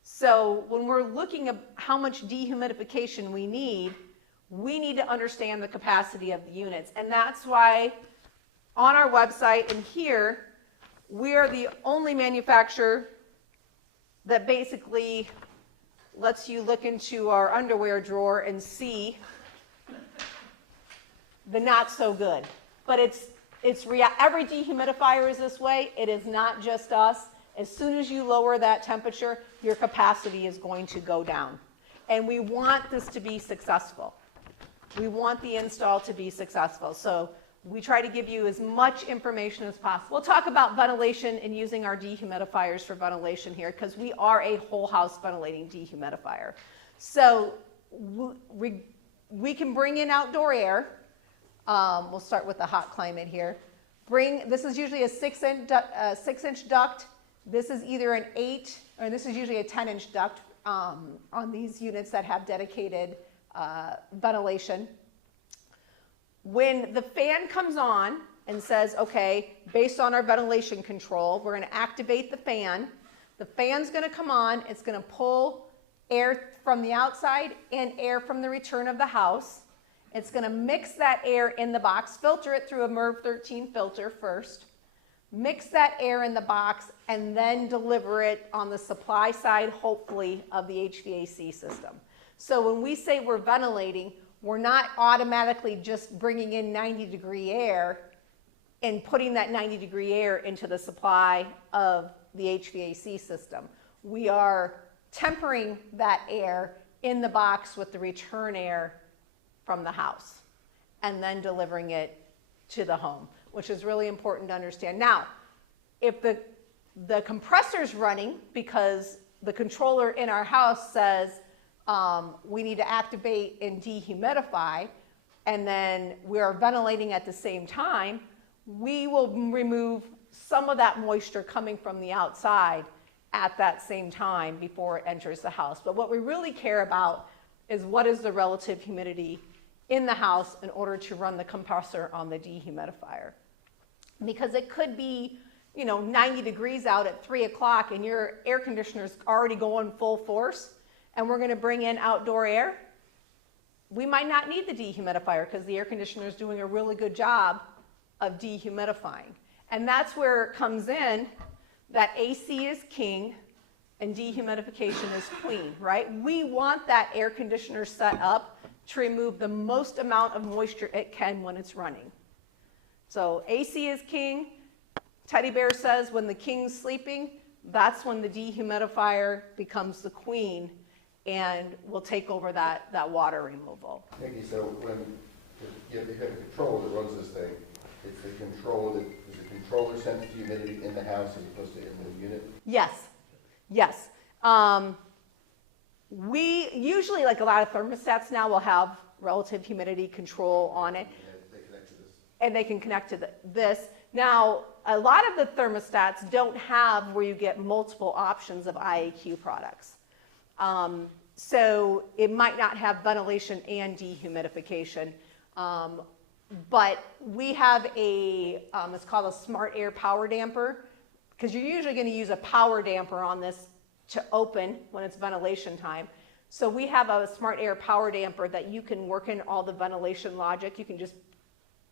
So when we're looking at how much dehumidification we need to understand the capacity of the units. And that's why on our website and here, we are the only manufacturer that basically lets you look into our underwear drawer and see the not so good. But every dehumidifier is this way. It is not just us. As soon as you lower that temperature, your capacity is going to go down. And we want this to be successful. We want the install to be successful. So we try to give you as much information as possible. We'll talk about ventilation and using our dehumidifiers for ventilation here because we are a whole house ventilating dehumidifier. So we can bring in outdoor air. We'll start with the hot climate here. This is usually a 6-inch duct. This is either an 8, or this is usually a 10-inch duct on these units that have dedicated ventilation. When the fan comes on and says, okay, based on our ventilation control, we're going to activate the fan. The fan's going to come on. It's going to pull air from the outside and air from the return of the house. It's going to mix that air in the box, filter it through a MERV 13 filter first, mix that air in the box, and then deliver it on the supply side, hopefully, of the HVAC system. So when we say we're ventilating, we're not automatically just bringing in 90-degree air and putting that 90-degree air into the supply of the HVAC system. We are tempering that air in the box with the return air from the house and then delivering it to the home, which is really important to understand. Now, if the compressor's running because the controller in our house says we need to activate and dehumidify, and then we're ventilating at the same time, we will remove some of that moisture coming from the outside at that same time before it enters the house. But what we really care about is what is the relative humidity in the house in order to run the compressor on the dehumidifier. Because it could be, 90 degrees out at 3 o'clock and your air conditioner's already going full force, and we're going to bring in outdoor air. We might not need the dehumidifier because the air conditioner is doing a really good job of dehumidifying. And that's where it comes in that AC is king and dehumidification is queen, right? We want that air conditioner set up to remove the most amount of moisture it can when it's running. So AC is king. Teddy Bear says when the king's sleeping, that's when the dehumidifier becomes the queen and will take over that water removal. Nikki, so when you have a controller that runs this thing, it's the controller does the controller sense the humidity in the house as opposed to in the unit? Yes, yes. We usually, like a lot of thermostats now, will have relative humidity control on it. And they connect to this. And they can connect to this. Now, a lot of the thermostats don't have where you get multiple options of IAQ products. So it might not have ventilation and dehumidification. But we have it's called a smart air power damper, because you're usually going to use a power damper on this to open when it's ventilation time. So we have a smart air power damper that you can work in all the ventilation logic. You can just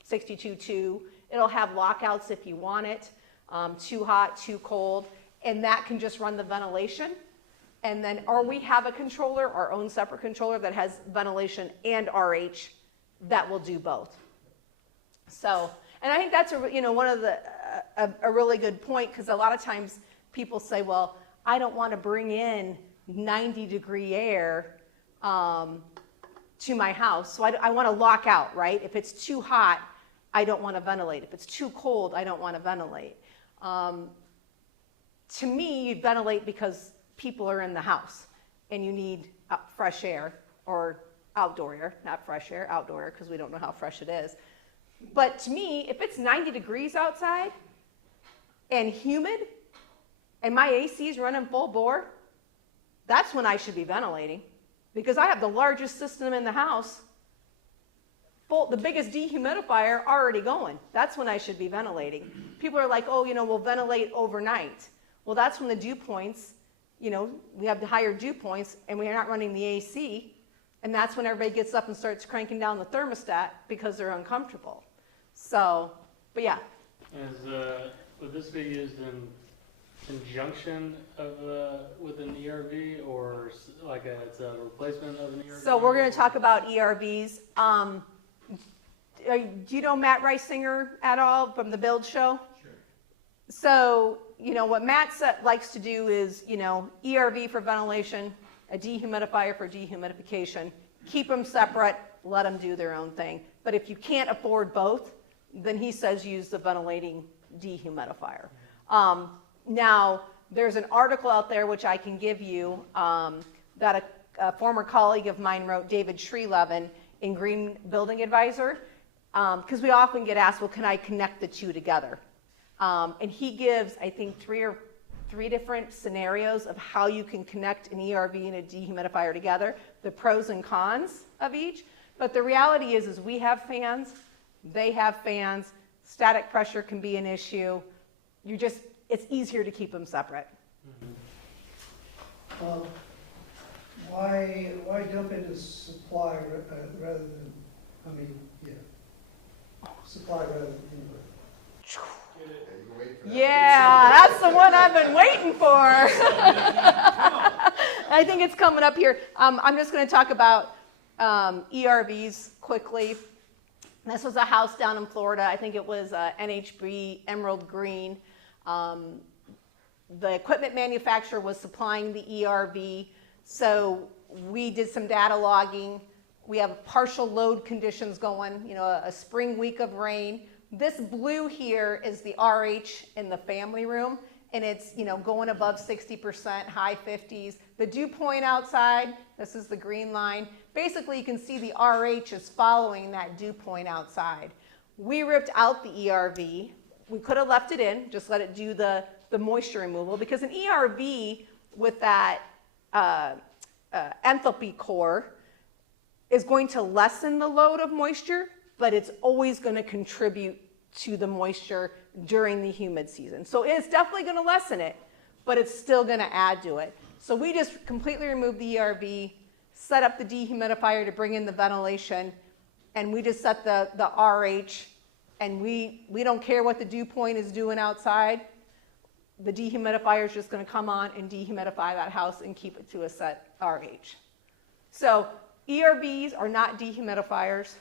62.2. It'll have lockouts if you want it, too hot, too cold, and that can just run the ventilation. And then, or we have a controller, our own separate controller that has ventilation and RH that will do both. So, and I think that's one of the a really good point, because a lot of times people say, well, I don't want to bring in 90-degree air to my house, so I want to lock out, right? If it's too hot, I don't want to ventilate. If it's too cold, I don't want to ventilate. To me, you ventilate because people are in the house and you need fresh air, or outdoor air, not fresh air, outdoor air, because we don't know how fresh it is. But to me, if it's 90 degrees outside and humid and my AC is running full bore, that's when I should be ventilating, because I have the largest system in the house, the biggest dehumidifier already going. That's when I should be ventilating. People are like, oh, we'll ventilate overnight. Well, that's when the dew points, we have the higher dew points and we are not running the AC, and that's when everybody gets up and starts cranking down the thermostat because they're uncomfortable. So, but yeah. Would this be used in conjunction with an ERV, or it's a replacement of an ERV? So we're going to talk about ERVs. Do you know Matt Reisinger at all from the Build Show? Sure. So, what Matt likes to do is, ERV for ventilation, a dehumidifier for dehumidification. Keep them separate, let them do their own thing. But if you can't afford both, then he says use the ventilating dehumidifier. Now, there's an article out there which I can give you that a former colleague of mine wrote, David Shrelevin, in Green Building Advisor, because we often get asked, well, can I connect the two together? And he gives, I think, three different scenarios of how you can connect an ERV and a dehumidifier together, the pros and cons of each. But the reality is we have fans, they have fans, static pressure can be an issue. It's easier to keep them separate. Why dump into supply rather than, supply rather than input? Yeah, that's the one I've been waiting for. I think it's coming up here. I'm just going to talk about ERVs quickly. This was a house down in Florida. I think it was NHB Emerald Green. The equipment manufacturer was supplying the ERV. So we did some data logging. We have partial load conditions going, you know, a spring week of rain. This blue here is the RH in the family room, and it's, you know, going above 60%, high 50s. The dew point outside, this is the green line. Basically, you can see the RH is following that dew point outside. We ripped out the ERV. We could have left it in, just let it do the moisture removal, because an ERV with that enthalpy core is going to lessen the load of moisture, but it's always going to contribute to the moisture during the humid season. So it's definitely going to lessen it, but it's still going to add to it. So we just completely removed the ERV, set up the dehumidifier to bring in the ventilation, and we just set the RH, and we don't care what the dew point is doing outside. The dehumidifier is just going to come on and dehumidify that house and keep it to a set RH. So ERVs are not dehumidifiers.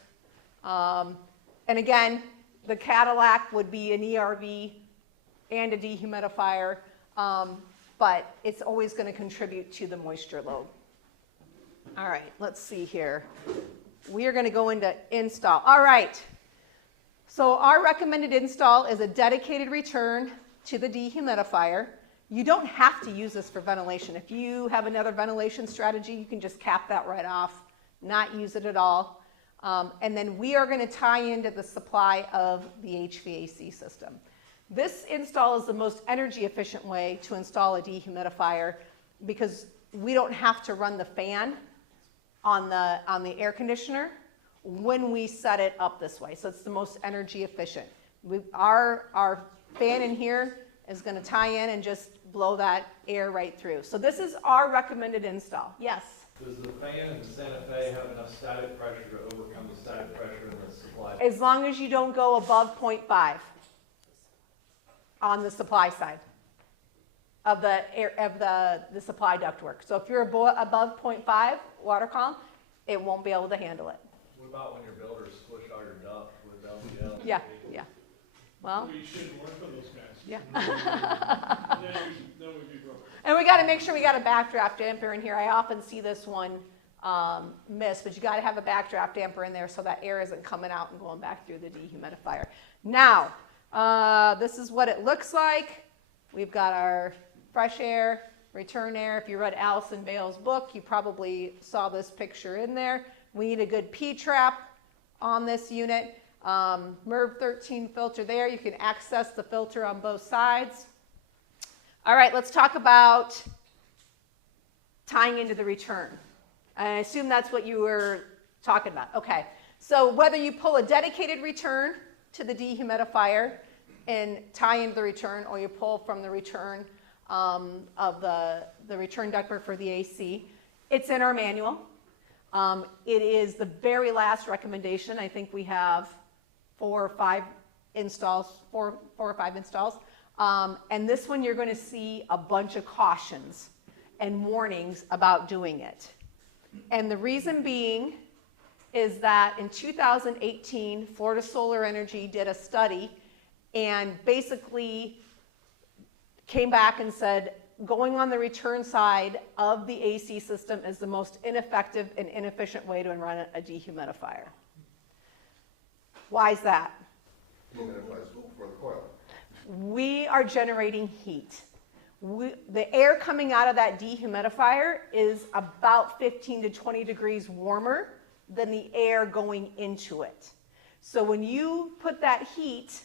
And again, the Cadillac would be an ERV and a dehumidifier, but it's always going to contribute to the moisture load. All right, let's see here. We are going to go into install. All right, so our recommended install is a dedicated return to the dehumidifier. You don't have to use this for ventilation. If you have another ventilation strategy, you can just cap that right off, not use it at all. And then we are going to tie into the supply of the HVAC system. This install is the most energy efficient way to install a dehumidifier because we don't have to run the fan on the air conditioner when we set it up this way. So it's the most energy efficient. Our fan in here is going to tie in and just blow that air right through. So this is our recommended install. Yes? Does the fan in Santa Fe have enough static pressure to overcome the static pressure in the supply? As long as you don't go above 0.5 on the supply side of the supply ductwork. So if you're above 0.5 water column, it won't be able to handle it. What about when your builders squish all your duct with LVL? Yeah, yeah. Well, We shouldn't work for those guys. yeah. Then we'd be broke. And we got to make sure we got a backdraft damper in here. I often see this one missed, but you got to have a backdraft damper in there so that air isn't coming out and going back through the dehumidifier. Now, this is what it looks like. We've got our fresh air, return air. If you read Allison Vale's book, you probably saw this picture in there. We need a good P-trap on this unit. MERV 13 filter there. You can access the filter on both sides. All right, let's talk about tying into the return. I assume that's what you were talking about. Okay, so whether you pull a dedicated return to the dehumidifier and tie into the return, or you pull from the return of the return ductwork for the AC, it's in our manual. It is the very last recommendation. I think we have four or five installs. And this one you're going to see a bunch of cautions and warnings about doing it. And the reason being is that in 2018, Florida Solar Energy did a study and basically came back and said, going on the return side of the AC system is the most ineffective and inefficient way to run a dehumidifier. Why is that? Dehumidifiers for the coil. We are generating heat. The air coming out of that dehumidifier is about 15 to 20 degrees warmer than the air going into it. So when you put that heat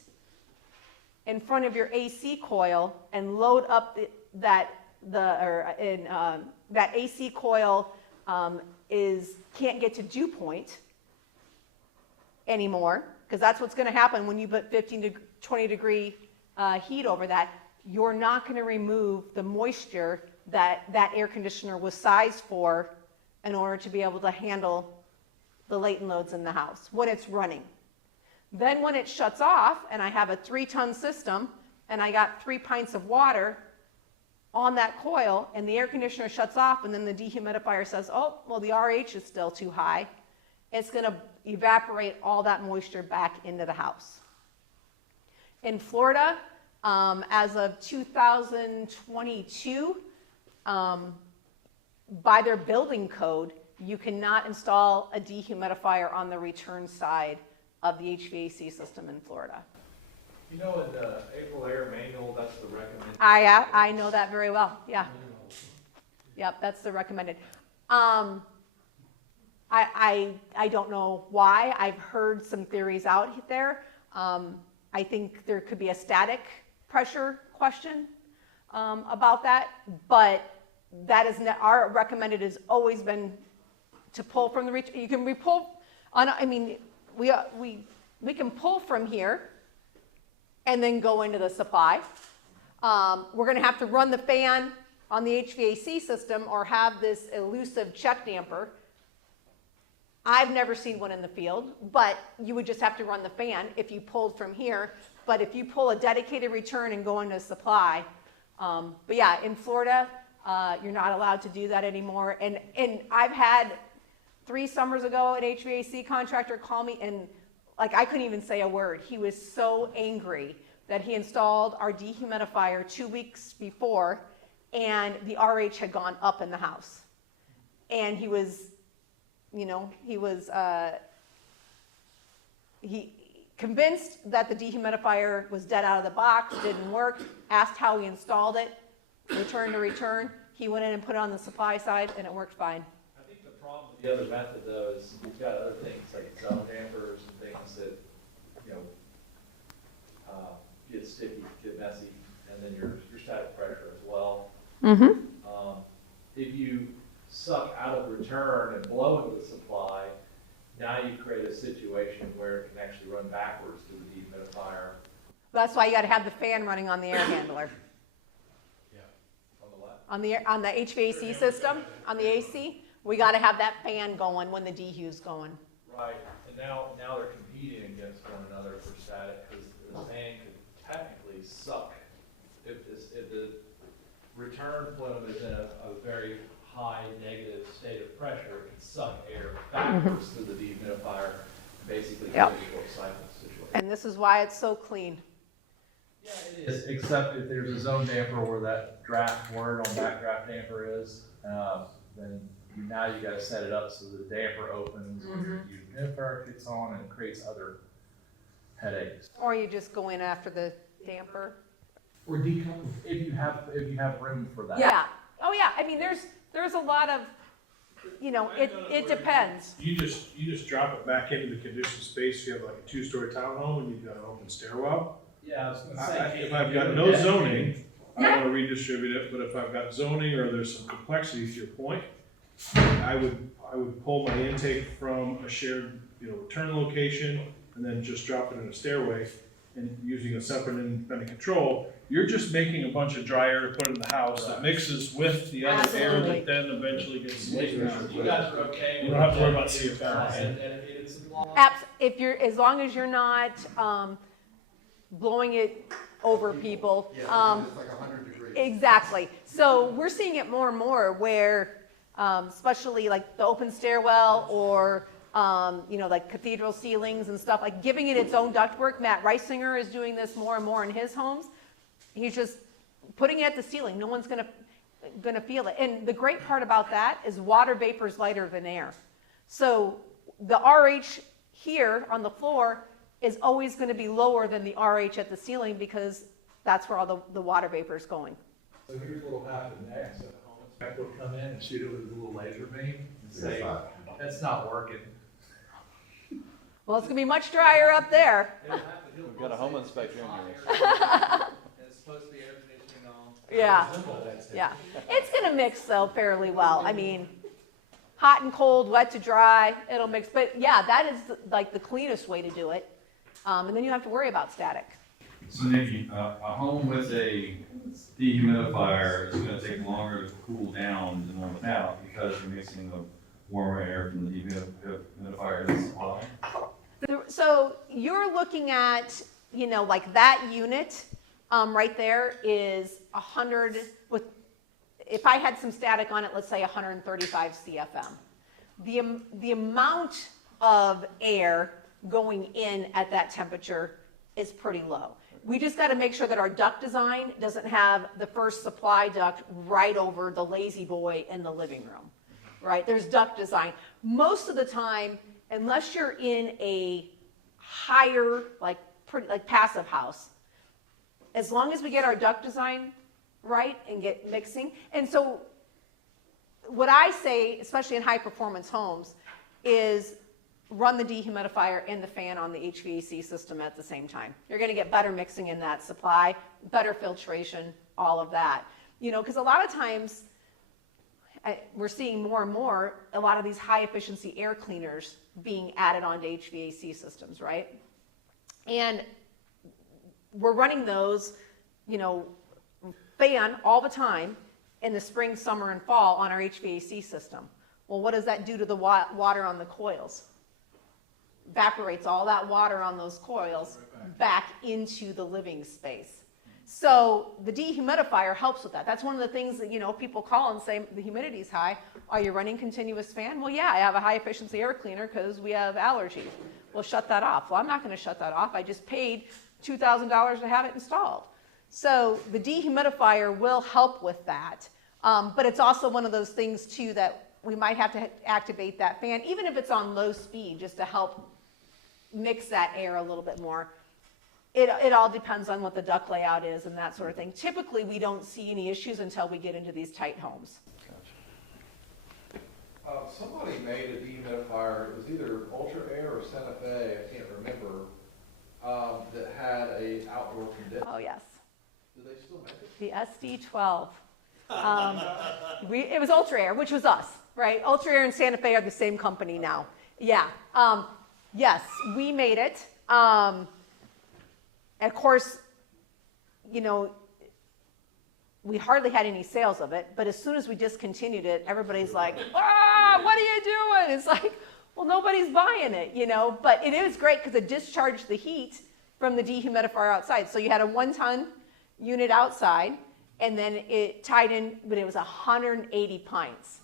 in front of your AC coil and load up that AC coil can't get to dew point anymore, because that's what's going to happen when you put 15 to 20 degree heat over that. You're not going to remove the moisture that air conditioner was sized for in order to be able to handle the latent loads in the house when it's running. Then when it shuts off and I have a 3-ton system and I got 3 pints of water on that coil and the air conditioner shuts off and then the dehumidifier says, oh, well, the RH is still too high, it's going to evaporate all that moisture back into the house. In Florida, as of 2022, by their building code, you cannot install a dehumidifier on the return side of the HVAC system in Florida. You know, in the April Air Manual, that's the recommended. I know that very well, yeah. Yep, that's the recommended. I don't know why. I've heard some theories out there. I think there could be a static pressure question about that, but that is our recommended has always been to pull from the you can pull on. I mean, we can pull from here and then go into the supply. We're going to have to run the fan on the HVAC system or have this elusive check damper. I've never seen one in the field, but you would just have to run the fan if you pulled from here. But if you pull a dedicated return and go into supply, but yeah, in Florida, you're not allowed to do that anymore. And I've had 3 summers ago an HVAC contractor call me and like I couldn't even say a word. He was so angry that he installed our dehumidifier 2 weeks before and the RH had gone up in the house. And he was, he convinced that the dehumidifier was dead out of the box, didn't work, asked how he installed it, return to return. He went in and put it on the supply side and it worked fine. I think the problem with the other method though is you've got other things like zone dampers and things that, get sticky, get messy, and then your static pressure as well. Mm-hmm. If you suck out of return and blow into the supply, now you create a situation where it can actually run backwards to the dehumidifier. That's why you got to have the fan running on the air handler. Yeah. On the what? On the HVAC system, on the AC, we got to have that fan going when the dehu's going. Right, and now they're competing against one another for static because the fan could technically suck. If the return plume is in a very high negative state of pressure, it can suck air backwards through the dehumidifier and basically create a short cycle situation. And this is why it's so clean. Yeah, it is, except if there's a zone damper where that draft word on backdraft damper is, then now you got to set it up so the damper opens, the dehumidifier kicks on, and it creates other headaches. Or you just go in after the damper. Or decouple if you have room for that. Yeah. Oh yeah. I mean, there's a lot of, it depends. You just drop it back into the conditioned space. You have like a 2-story townhome and you've got an open stairwell. Yeah, I was gonna say. If I've got no zoning, I don't want to redistribute it, but if I've got zoning or there's some complexity to your point, I would pull my intake from a shared, return location and then just drop it in a stairway and using a separate independent control. You're just making a bunch of dry air to put in the house that mixes with the other air Absolutely. that then eventually gets leaked out. You guys are okay with You don't have to worry about CFL. And it's As long as you're not blowing it over people. It's like 100 degrees. Exactly. So we're seeing it more and more where, especially like the open stairwell or, like cathedral ceilings and stuff, like giving it its own ductwork. Matt Reisinger is doing this more and more in his homes. He's just putting it at the ceiling. No one's gonna feel it. And the great part about that is water vapor is lighter than air. So the RH here on the floor is always going to be lower than the RH at the ceiling because that's where all the water vapor is going. So here's what'll happen next. A home inspector will come in and shoot it with a little laser beam and say, that's not working. Well, it's going to be much drier up there. We've got a home inspector in here. It's supposed to be air conditioning on. Yeah. Yeah. It's going to mix though fairly well. I mean, hot and cold, wet to dry, it'll mix. But yeah, that is like the cleanest way to do it. And then you don't have to worry about static. So Nikki, a home with a dehumidifier is going to take longer to cool down than one without because you're mixing the warmer air from the dehumidifier in the supply. So you're looking at, like that unit right there is 100 with, if I had some static on it, let's say 135 CFM. The amount of air going in at that temperature is pretty low. We just got to make sure that our duct design doesn't have the first supply duct right over the lazy boy in the living room, right? There's duct design. Most of the time, unless you're in a higher, like passive house, as long as we get our duct design right and get mixing. And so what I say, especially in high performance homes, is run the dehumidifier and the fan on the HVAC system at the same time. You're going to get better mixing in that supply, better filtration, all of that. You know, because a lot of times we're seeing more and more a lot of these high efficiency air cleaners being added onto HVAC systems, right? And we're running those, you know, fan all the time in the spring, summer, and fall on our HVAC system. Well, what does that do to the water on the coils? Evaporates all that water on those coils back into the living space. So the dehumidifier helps with that. That's one of the things that, you know, people call and say the humidity's high. Are you running continuous fan? Well, yeah, I have a high efficiency air cleaner because we have allergies. Well, shut that off. Well, I'm not going to shut that off. I just paid $2,000 to have it installed. So the dehumidifier will help with that. But it's also one of those things too that we might have to activate that fan, even if it's on low speed, just to help mix that air a little bit more. It all depends on what the duct layout is and that sort of thing. Typically, we don't see any issues until we get into these tight homes. Somebody made a dehumidifier, it was either Ultra Air or Santa Fe, I can't remember, that had a outdoor condenser. Oh, yes. Do they still make it? The SD12. It was Ultra Air, which was us, right? Ultra Air and Santa Fe are the same company now. Yeah. Yes, we made it. Of course, you know, we hardly had any sales of it, but as soon as we discontinued it, everybody's like, ah, what are you doing? It's like, well, nobody's buying it, you know, but it is great because it discharged the heat from the dehumidifier outside. So you had a 1-ton unit outside, and then it tied in, but it was 180 pints.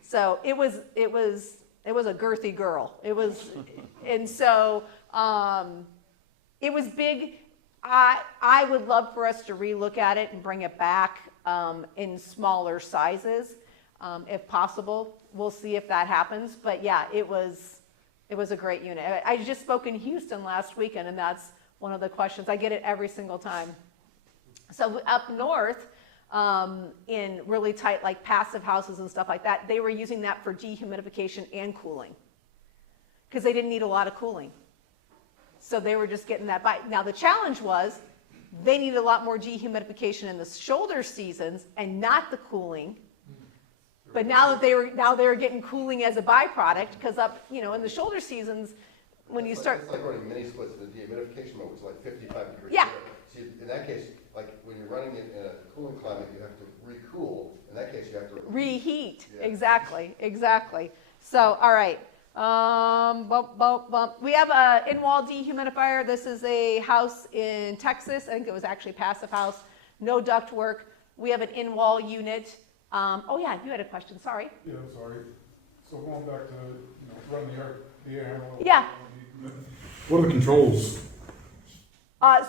So it was a girthy girl. It was, and so it was big. I would love for us to relook at it and bring it back in smaller sizes, if possible. We'll see if that happens. But yeah, it was a great unit. I just spoke in Houston last weekend, and that's one of the questions. I get it every single time. So up north, in really tight, like passive houses and stuff like that, they were using that for dehumidification and cooling because they didn't need a lot of cooling. So they were just getting that by. Now the challenge was they needed a lot more dehumidification in the shoulder seasons and not the cooling. But now that they were getting cooling as a byproduct, because up, you know, in the shoulder seasons, when you start. It's like running mini splits in the dehumidification mode, which is like 55 degrees. Yeah. See, in that case, like when you're running it in a cooling climate, you have to recool. In that case, you have to reheat. Yeah. Exactly. So, all right. We have a in-wall dehumidifier. This is a house in Texas. I think it was actually a passive house. No duct work. We have an in-wall unit. Oh yeah, you had a question. Sorry. Yeah, sorry. So going back to, you know, running the air handler. Yeah. What are the controls?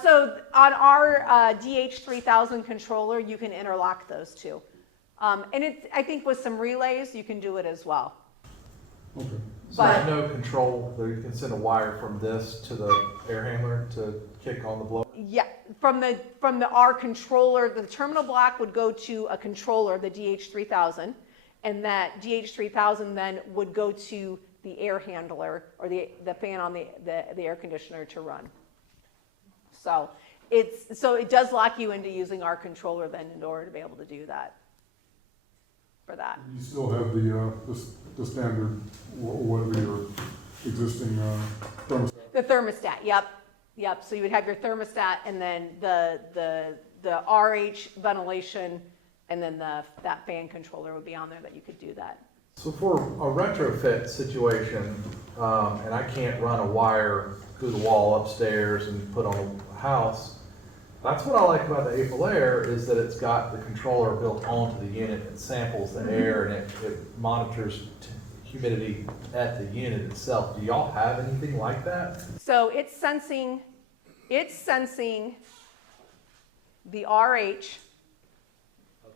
So on our DH3000 controller, you can interlock those two. And I think with some relays, you can do it as well. Okay. So there's no control, that you can send a wire from this to the air handler to kick on the blower? Yeah, from our controller, the terminal block would go to a controller, the DH3000, and that DH3000 then would go to the air handler or the fan on the air conditioner to run. So it does lock you into using our controller then in order to be able to do that. For that. You still have the standard, whatever your existing thermostat? The thermostat, yep. So you would have your thermostat and then the RH ventilation and then that fan controller would be on there that you could do that. So for a retrofit situation, and I can't run a wire through the wall upstairs and put on a house, that's what I like about the April Air is that it's got the controller built onto the unit. It samples the air and it monitors humidity at the unit itself. Do y'all have anything like that? So it's sensing it's sensing the RH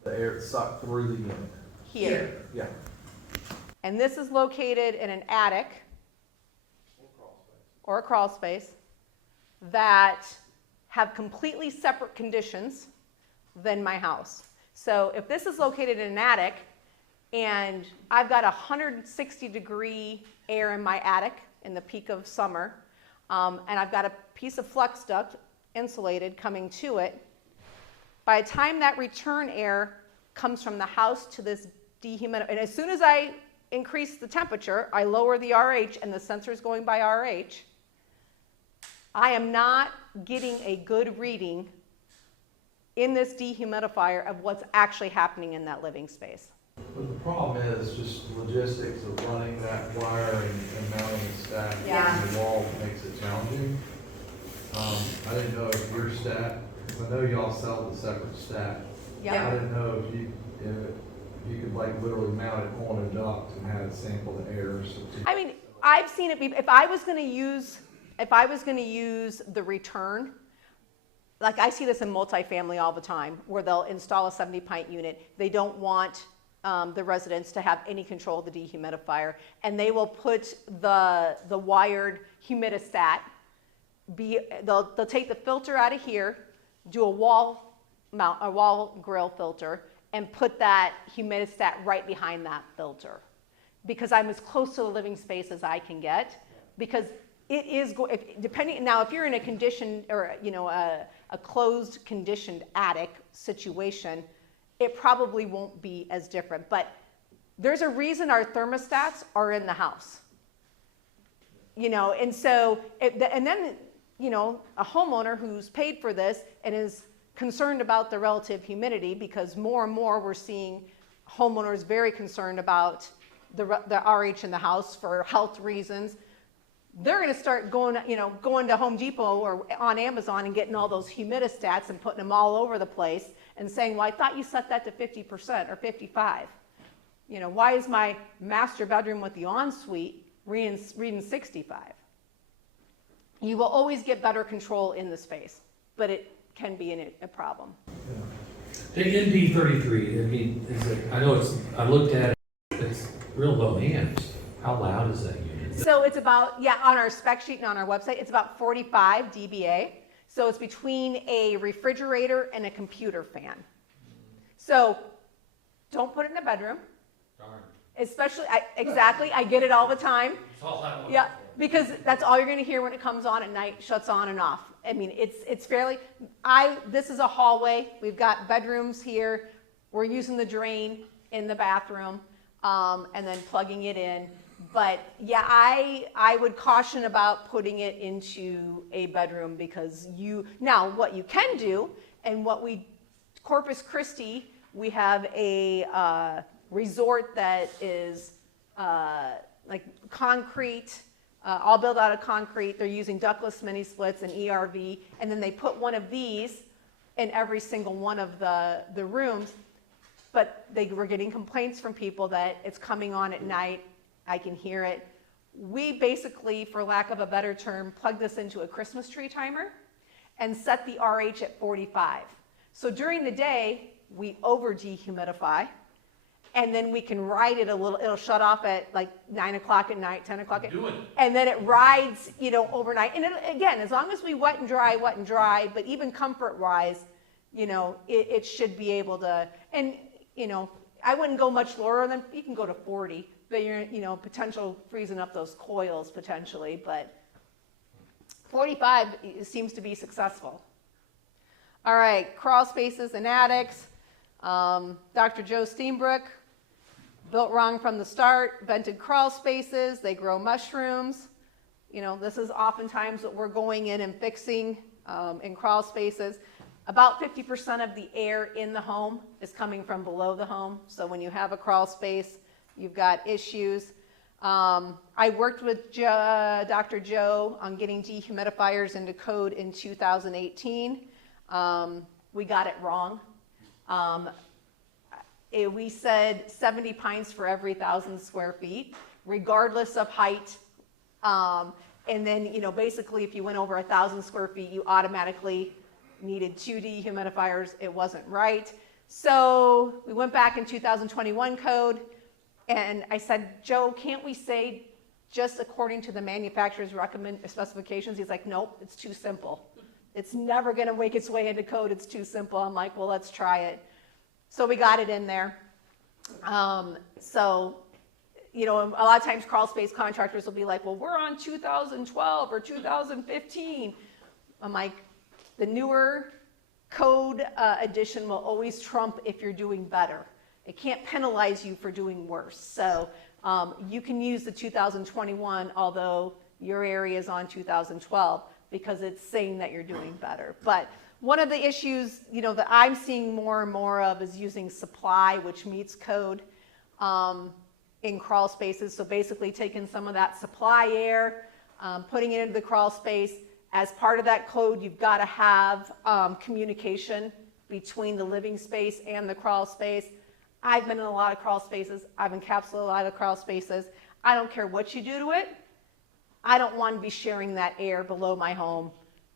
The air sucked through the unit. here. Yeah. And this is located in an attic or a crawl space that have completely separate conditions than my house. So if this is located in an attic and I've got 160-degree air in my attic in the peak of summer, and I've got a piece of flux duct insulated coming to it, by the time that return air comes from the house to this dehumidifier, and as soon as I increase the temperature, I lower the RH and the sensor is going by RH, I am not getting a good reading in this dehumidifier of what's actually happening in that living space. But the problem is just logistics of running that wire and mounting the stack Yeah. on the wall makes it challenging. I didn't know if your stack, I know y'all sell the separate stack. Yeah. I didn't know if you could like literally mount it on a duct and have it sample the air. I mean, I've seen it. If I was going to use the return, like I see this in multifamily all the time, where they'll install a 70-pint unit. They don't want the residents to have any control of the dehumidifier, and they will put the wired humidistat. They'll take the filter out of here, do a wall grill filter, and put that humidistat right behind that filter, because I'm as close to the living space as I can get. Because it is depending now, if you're in a conditioned or a closed conditioned attic situation, it probably won't be as different. But there's a reason our thermostats are in the house. And so and then a homeowner who's paid for this and is concerned about the relative humidity, because more and more we're seeing homeowners very concerned about the RH in the house for health reasons. They're going to start going to Home Depot or on Amazon and getting all those humidistats and putting them all over the place and saying, well, I thought you set that to 50% or 55. Why is my master bedroom with the ensuite reading 65? You will always get better control in the space, but it can be a problem. The NP33, I mean, I looked at it, it's real low amps. How loud is that unit? So it's about, on our spec sheet and on our website, it's about 45 dBA. So it's between a refrigerator and a computer fan. So don't put it in a bedroom. Darn. Especially, exactly, I get it all the time. It's all I want. Yeah, because that's all you're going to hear when it comes on at night, shuts on and off. I mean, it's fairly, this is a hallway. We've got bedrooms here. We're using the drain in the bathroom and then plugging it in. But yeah, I would caution about putting it into a bedroom, because now what you can do, and Corpus Christi, we have a resort that is like concrete, all built out of concrete. They're using ductless mini splits and ERV, and then they put one of these in every single one of the rooms. But they were getting complaints from people that it's coming on at night. I can hear it. We basically, for lack of a better term, plug this into a Christmas tree timer and set the RH at 45. So during the day, we over dehumidify, and then we can ride it a little. It'll shut off at like 9 o'clock at night, 10 o'clock at night. And then it rides, overnight. And again, as long as we wet and dry, but even comfort-wise, it should be able to, and, I wouldn't go much lower than, you can go to 40. But you're, potential freezing up those coils potentially, but 45 seems to be successful. All right, crawl spaces and attics. Dr. Joe Steenbrook, built wrong from the start, vented crawl spaces, they grow mushrooms. This is oftentimes what we're going in and fixing in crawl spaces. About 50% of the air in the home is coming from below the home. So when you have a crawl space, you've got issues. I worked with Dr. Joe on getting dehumidifiers into code in 2018. We got it wrong. We said 70 pints for every 1,000 square feet, regardless of height. And then, you know, basically if you went over 1,000 square feet, you automatically needed 2 dehumidifiers. It wasn't right. So we went back in 2021 code and I said, Joe, can't we say just according to the manufacturer's recommend specifications? He's like, nope, it's too simple. It's never going to make its way into code. It's too simple. I'm like, well, let's try it. So we got it in there. So, you know, a lot of times crawl space contractors will be like, well, we're on 2012 or 2015. I'm like, the newer code edition will always trump if you're doing better. It can't penalize you for doing worse. So you can use the 2021, although your area is on 2012, because it's saying that you're doing better. But one of the issues, you know, that I'm seeing more and more of is using supply, which meets code in crawl spaces. So basically taking some of that supply air, putting it into the crawl space. As part of that code, you've got to have communication between the living space and the crawl space. I've been in a lot of crawl spaces. I've encapsulated a lot of crawl spaces. I don't care what you do to it. I don't want to be sharing that air below my home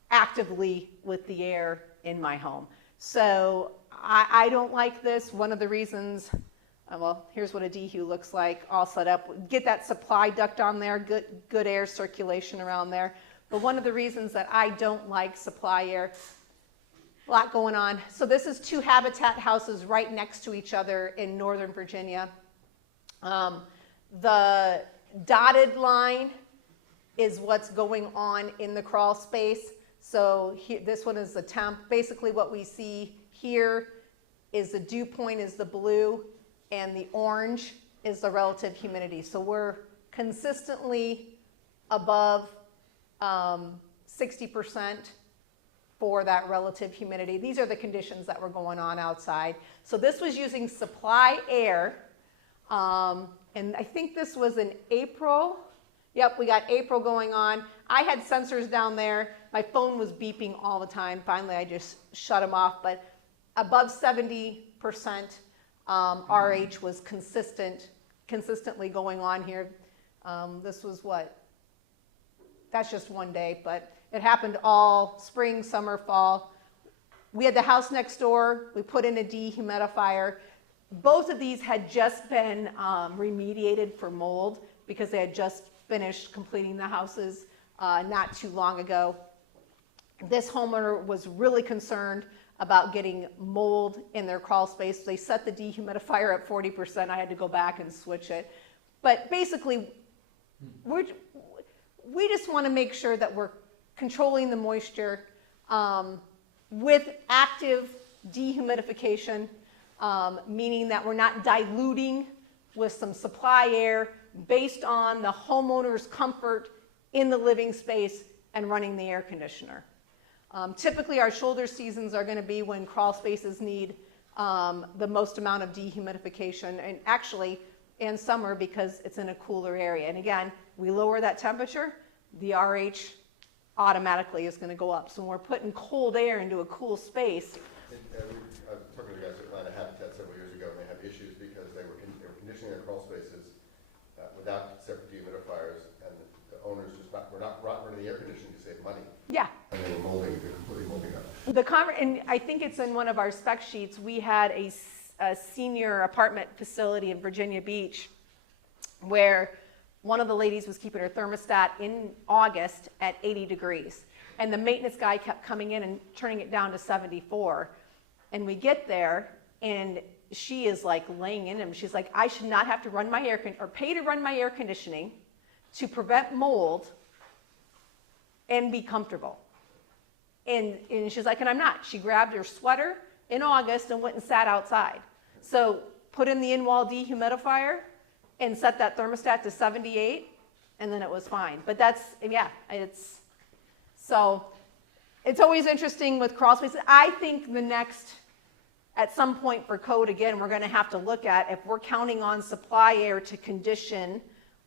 actively with the air in my home. So I don't like this. One of the reasons, well, here's what a dehu looks like all set up. Get that supply duct on there, good air circulation around there. But one of the reasons that I don't like supply air, a lot going on. So this is 2 habitat houses right next to each other in Northern Virginia. The dotted line is what's going on in the crawl space. So this one is the temp. Basically what we see here is the dew point is the blue and the orange is the relative humidity. So we're consistently above 60% for that relative humidity. These are the conditions that were going on outside. So this was using supply air, and I think this was in April. Yep, we got April going on. I had sensors down there. My phone was beeping all the time. Finally, I just shut them off, but above 70% RH was consistently going on here. This was what? That's just one day, but it happened all spring, summer, fall. We had the house next door. We put in a dehumidifier. Both of these had just been remediated for mold because they had just finished completing the houses not too long ago. This homeowner was really concerned about getting mold in their crawl space. They set the dehumidifier at 40%. I had to go back and switch it. But basically, we just want to make sure that we're controlling the moisture with active dehumidification, meaning that we're not diluting with some supply air based on the homeowner's comfort in the living space and running the air conditioner. Typically, our shoulder seasons are going to be when crawl spaces need the most amount of dehumidification, and actually in summer because it's in a cooler area. And again, we lower that temperature, the RH automatically is going to go up. So when we're putting cold air into a cool space. I was talking to the guys at Atlanta Habitat several years ago, and they had issues because they were conditioning their crawl spaces without separate dehumidifiers, and the owners just were not running the air conditioning to save money. Yeah. And they were completely molding up. And I think it's in one of our spec sheets, we had a senior apartment facility in Virginia Beach where one of the ladies was keeping her thermostat in August at 80 degrees. And the maintenance guy kept coming in and turning it down to 74. And we get there and she is like laying in him. She's like, I should not have to run my pay to run my air conditioning to prevent mold and be comfortable. And she's like, and I'm not. She grabbed her sweater in August and went and sat outside. So put in the in-wall dehumidifier and set that thermostat to 78, and then it was fine. But that's, yeah, so it's always interesting with crawl spaces. I think the next, at some point for code, again, we're going to have to look at if we're counting on supply air to condition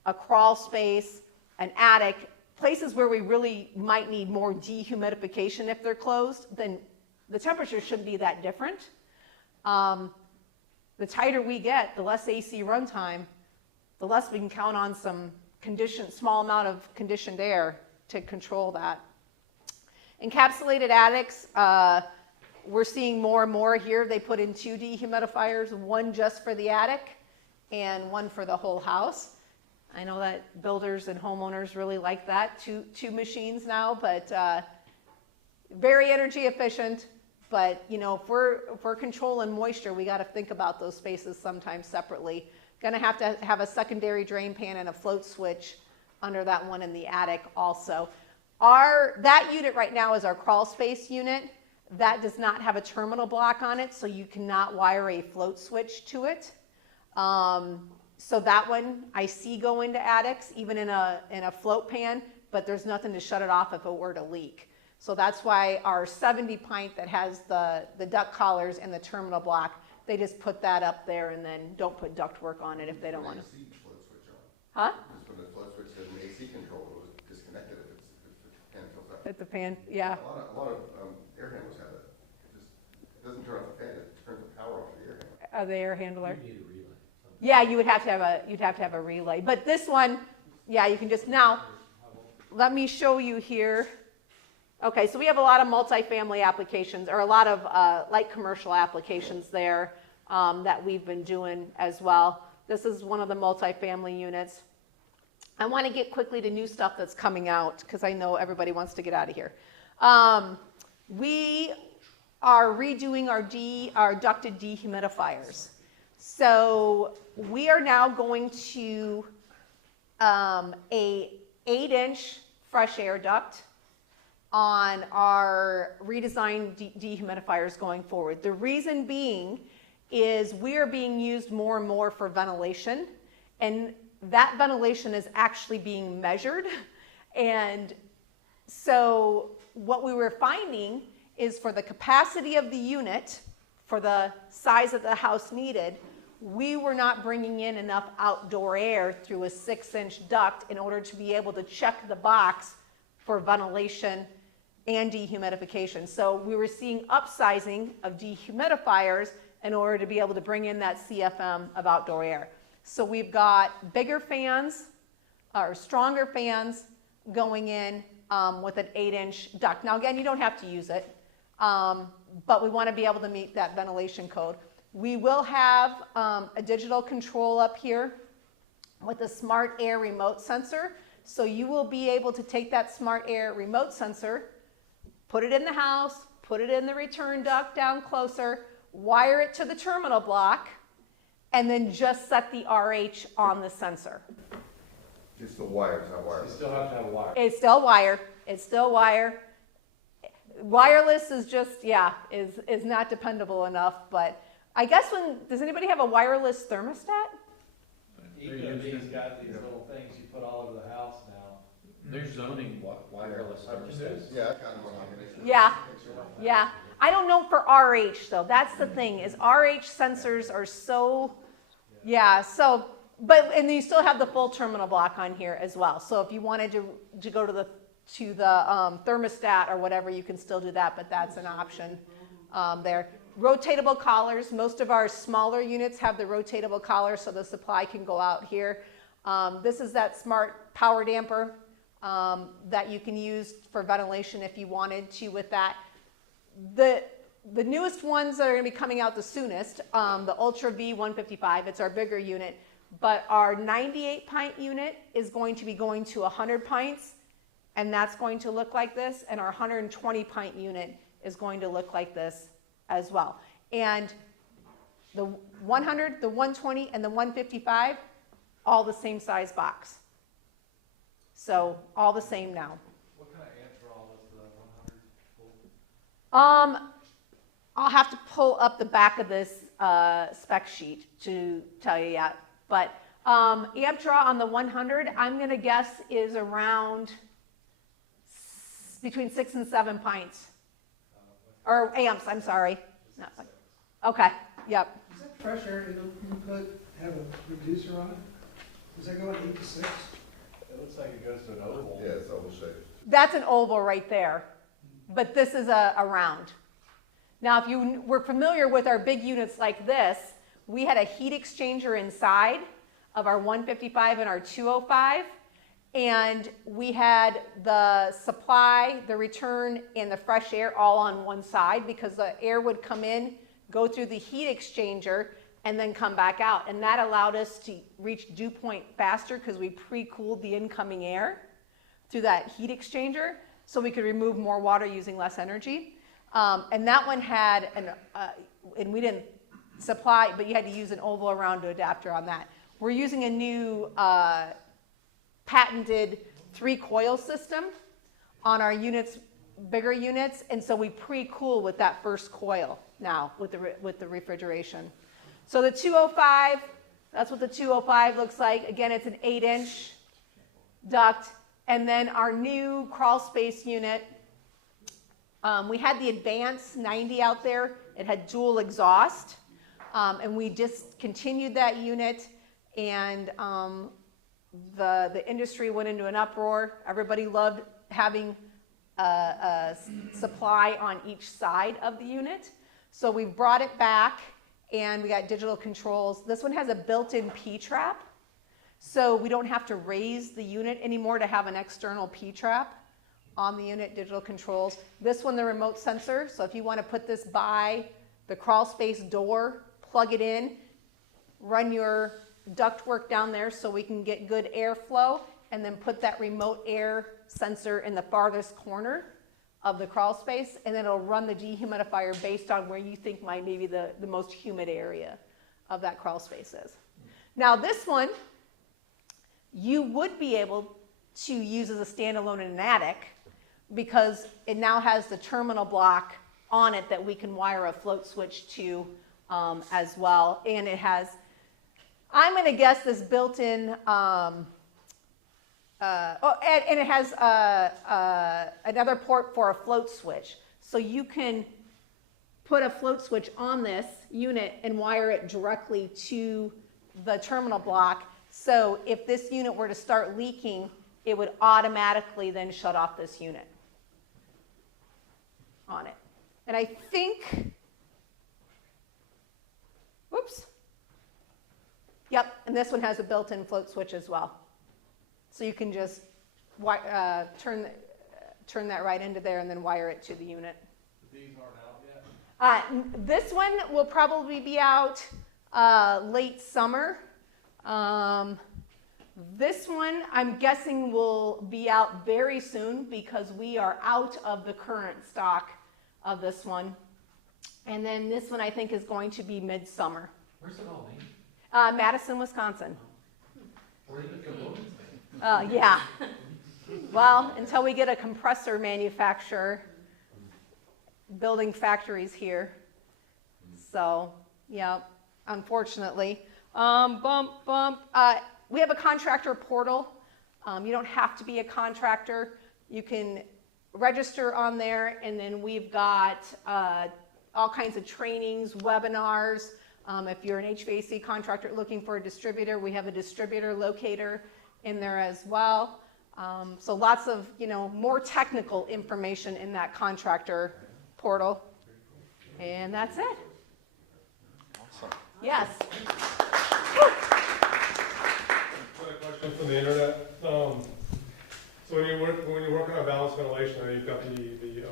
a crawl space, an attic, places where we really might need more dehumidification if they're closed, then the temperature shouldn't be that different. The tighter we get, the less AC runtime, the less we can count on some small amount of conditioned air to control that. Encapsulated attics, we're seeing more and more here. They put in 2 dehumidifiers, one just for the attic and one for the whole house. I know that builders and homeowners really like that, two machines now, but very energy efficient. But you know, if we're controlling moisture, we got to think about those spaces sometimes separately. Going to have a secondary drain pan and a float switch under that one in the attic also. That unit right now is our crawl space unit. That does not have a terminal block on it, so you cannot wire a float switch to it. So that one I see go into attics, even in a float pan, but there's nothing to shut it off if it were to leak. So that's why our 70 pint that has the duct collars and the terminal block, they just put that up there and then don't put duct work on it if they don't want to. AC float switch on. Huh? Just when the float switch has an AC control, it was disconnected if the fan fills up. At the pan, yeah. A lot of air handlers have that. It doesn't turn off the fan, it turns the power off the air handler. The air handler. You need a relay. Yeah, you'd have to have a relay. But this one, yeah, you can just, now, let me show you here. Okay, so we have a lot of multifamily applications, or a lot of light commercial applications there that we've been doing as well. This is one of the multifamily units. I want to get quickly to new stuff that's coming out, because I know everybody wants to get out of here. We are redoing our ducted dehumidifiers. So we are now going to a 8-inch fresh air duct on our redesigned dehumidifiers going forward. The reason being is we are being used more and more for ventilation, and that ventilation is actually being measured. And so what we were finding is for the capacity of the unit, for the size of the house needed, we were not bringing in enough outdoor air through a 6-inch duct in order to be able to check the box for ventilation and dehumidification. So we were seeing upsizing of dehumidifiers in order to be able to bring in that CFM of outdoor air. So we've got bigger fans, or stronger fans going in with an 8-inch duct. Now again, you don't have to use it, but we want to be able to meet that ventilation code. We will have a digital control up here with a smart air remote sensor. So you will be able to take that smart air remote sensor, put it in the house, put it in the return duct down closer, wire it to the terminal block, and then just set the RH on the sensor. It's the wire, it's not wireless. You still have to have wire. It's still wire. It's still wire. Wireless is just, yeah, is not dependable enough. But I guess does anybody have a wireless thermostat? Even these got these little things you put all over the house now. There's zoning wireless thermostats. Yeah, I kind of want to. Yeah, yeah. I don't know for RH though. That's the thing, is RH sensors are so, yeah, so, and you still have the full terminal block on here as well. So if you wanted to go to the thermostat or whatever, you can still do that, but that's an option there. Rotatable collars. Most of our smaller units have the rotatable collar, so the supply can go out here. This is that smart power damper that you can use for ventilation if you wanted to with that. The newest ones that are going to be coming out the soonest, the Ultra V155, it's our bigger unit, but our 98 pint unit is going to be going to 100 pints, and that's going to look like this, and our 120 pint unit is going to look like this as well. And the 100, the 120, and the 155, all the same size box. So all the same now. What kind of amp draw was the 100 volt? I'll have to pull up the back of this spec sheet to tell you yet. But amp draw on the 100, I'm going to guess is around between 6 and 7 pints. Or amps, I'm sorry. Not, okay, yep. Is that fresh air input have a reducer on it? Does that go at 8 to 6? It looks like it goes to an oval. Yeah, it's oval shaped. That's an oval right there, but this is a round. Now, if you were familiar with our big units like this, we had a heat exchanger inside of our 155 and our 205, And we had the supply, the return, and the fresh air all on one side because the air would come in, go through the heat exchanger, and then come back out. And that allowed us to reach dew point faster because we pre-cooled the incoming air through that heat exchanger so we could remove more water using less energy. And that one had, and we didn't supply, but you had to use an oval around adapter on that. We're using a new patented 3-coil system on our units, bigger units, and so we pre-cool with that first coil now with the refrigeration. So the 205, that's what the 205 looks like. Again, it's an 8-inch duct. And then our new crawl space unit, we had the Advance 90 out there. It had dual exhaust, and we discontinued that unit, and the industry went into an uproar. Everybody loved having a supply on each side of the unit. So we brought it back, and we got digital controls. This one has a built-in P-trap, so we don't have to raise the unit anymore to have an external P-trap on the unit, digital controls. This one, the remote sensor, so if you want to put this by the crawl space door, plug it in, run your ductwork down there so we can get good airflow, and then put that remote air sensor in the farthest corner of the crawl space, and then it'll run the dehumidifier based on where you think might maybe the most humid area of that crawl space is. Now this one, you would be able to use as a standalone in an attic because it now has the terminal block on it that we can wire a float switch to as well. And it has, I'm going to guess this built-in, and it has another port for a float switch. So you can put a float switch on this unit and wire it directly to the terminal block. So if this unit were to start leaking, it would automatically then shut off this unit on it. And I think, whoops. Yep, and this one has a built-in float switch as well. So you can just turn that right into there and then wire it to the unit. These aren't out yet? This one will probably be out late summer. This one, I'm guessing, will be out very soon because we are out of the current stock of this one. And then this one, I think, is going to be midsummer. Where's it all made? Madison, Wisconsin. Where did it go? Yeah. Well, until we get a compressor manufacturer building factories here. So, yeah, unfortunately. We have a contractor portal. You don't have to be a contractor. You can register on there, and then we've got all kinds of trainings, webinars. If you're an HVAC contractor looking for a distributor, we have a distributor locator in there as well. So lots of, more technical information in that contractor portal. And that's it. Awesome. Yes. Question from the internet. So when you're working on balanced ventilation, and you've got the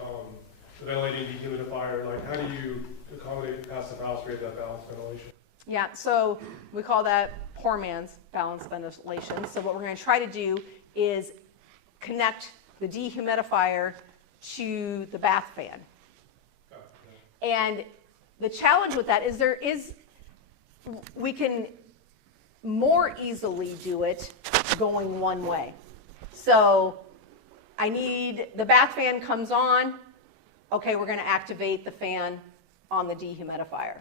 ventilating dehumidifier, like how do you accommodate passive house rate that balanced ventilation? Yeah, so we call that poor man's balanced ventilation. So what we're going to try to do is connect the dehumidifier to the bath fan. And the challenge with that is we can more easily do it going one way. So the bath fan comes on, okay, we're going to activate the fan on the dehumidifier.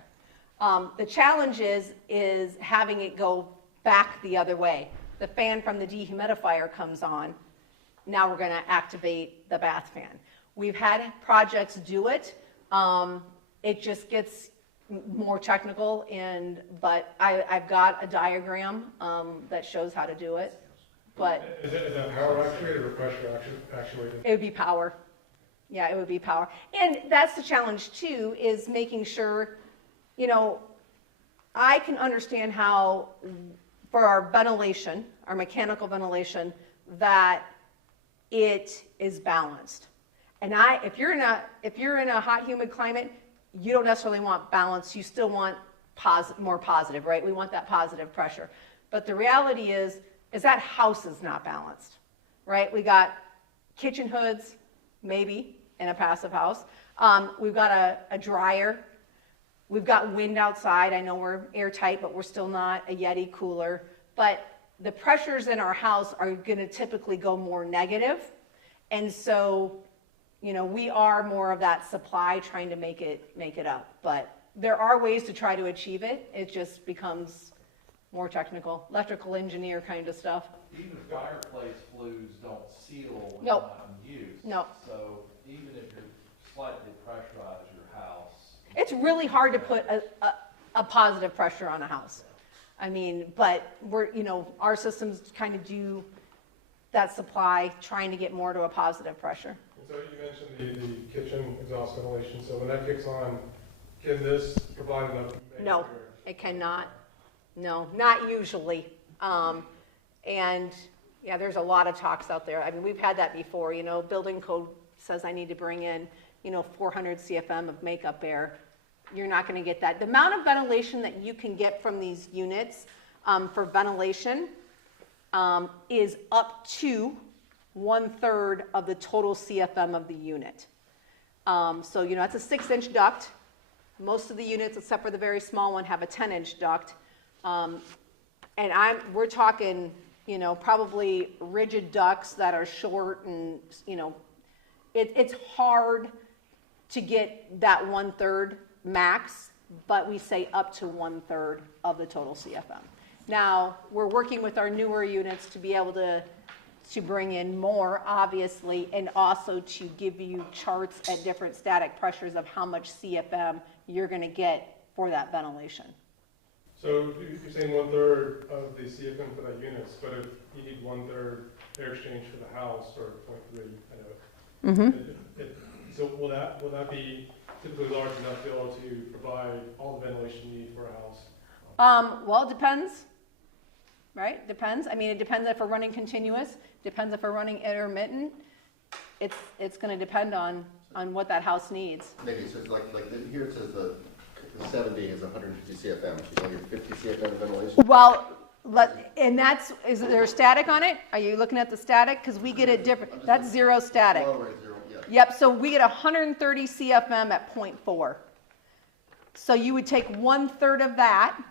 The challenge is having it go back the other way. The fan from the dehumidifier comes on, now we're going to activate the bath fan. We've had projects do it. It just gets more technical, but I've got a diagram that shows how to do it. But is that power actuated or pressure actuated? it would be power. Yeah, it would be power. And that's the challenge too, is making sure, I can understand how for our ventilation, our mechanical ventilation, that it is balanced. And if you're in a hot, humid climate, you don't necessarily want balance. You still want more positive, right? We want that positive pressure. But the reality is that house is not balanced, right? We got kitchen hoods, maybe, in a passive house. We've got a dryer. We've got wind outside. I know we're airtight, but we're still not a Yeti cooler. But the pressures in our house are going to typically go more negative. And so, you know, we are more of that supply trying to make it up. But there are ways to try to achieve it. It just becomes more technical, electrical engineer kind of stuff. Even fireplace flues don't seal when Nope. not in use. No. So even if you slightly pressurize your house. It's really hard to put a positive pressure on a house. I mean, but our systems kind of do that supply, trying to get more to a positive pressure. So you mentioned the kitchen exhaust ventilation, so when that kicks on, can this provide enough? No, it cannot. No, not usually. And yeah, there's a lot of talks out there. I mean, we've had that before, building code says I need to bring in, 400 CFM of makeup air. You're not going to get that. The amount of ventilation that you can get from these units for ventilation is up to 1/3 of the total CFM of the unit. So, that's a 6-inch duct. Most of the units, except for the very small one, have a 10-inch duct. And we're talking, probably rigid ducts that are short and, it's hard to get that 1/3 max, but we say up to 1/3 of the total CFM. Now, we're working with our newer units to be able to bring in more, obviously, and also to give you charts at different static pressures of how much CFM you're going to get for that ventilation. So you're saying 1/3 of the CFM for that units, but if you need 1/3 air exchange for the house, or 0.3, I know. Mm-hmm. So will that be typically large enough to be able to provide all the ventilation you need for a house? Well, it depends, right? Depends. I mean, it depends if we're running continuous. Depends if we're running intermittent. It's going to depend on what that house needs. Maybe, so it's here it says the 70 is 150 CFM, so you only get 50 CFM of ventilation? Well, is there static on it? Are you looking at the static? Because we get it different. That's zero static. Oh, right, zero, yeah. Yep, so we get 130 CFM at 0.4. So you would take 1/3 of that.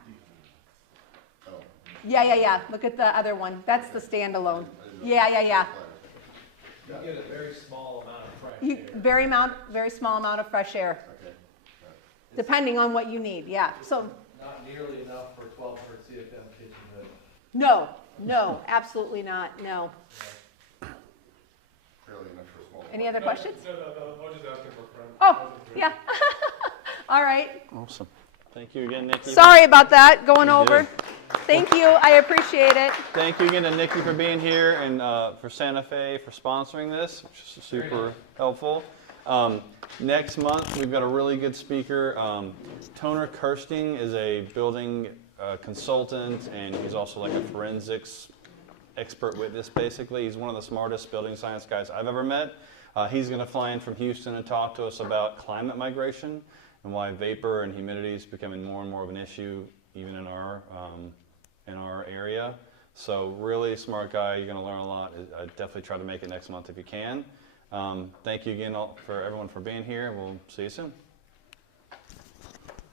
Oh. Yeah. Look at the other one. That's the standalone. Yeah. You get a very small amount of fresh air. Very small amount of fresh air, Okay. depending on what you need, yeah. So, Not nearly enough for 1,200 CFM kitchen hood. no, absolutely not, no. Fairly enough for a small. Any other questions? No, I was just asking for a friend. Oh, yeah. All right. Awesome. Thank you again, Nikki. Sorry about that, going You're over. good. Thank you, I appreciate it. Thank you again to Nikki for being here and for Santa Fe for sponsoring this, which is super helpful. Next month, we've got a really good speaker. Toner Kirsting is a building consultant, and he's also like a forensics expert witness, basically. He's one of the smartest building science guys I've ever met. He's going to fly in from Houston and talk to us about climate migration and why vapor and humidity is becoming more and more of an issue, even in our area. So really smart guy. You're going to learn a lot. I definitely try to make it next month if you can. Thank you again for everyone for being here. We'll see you soon.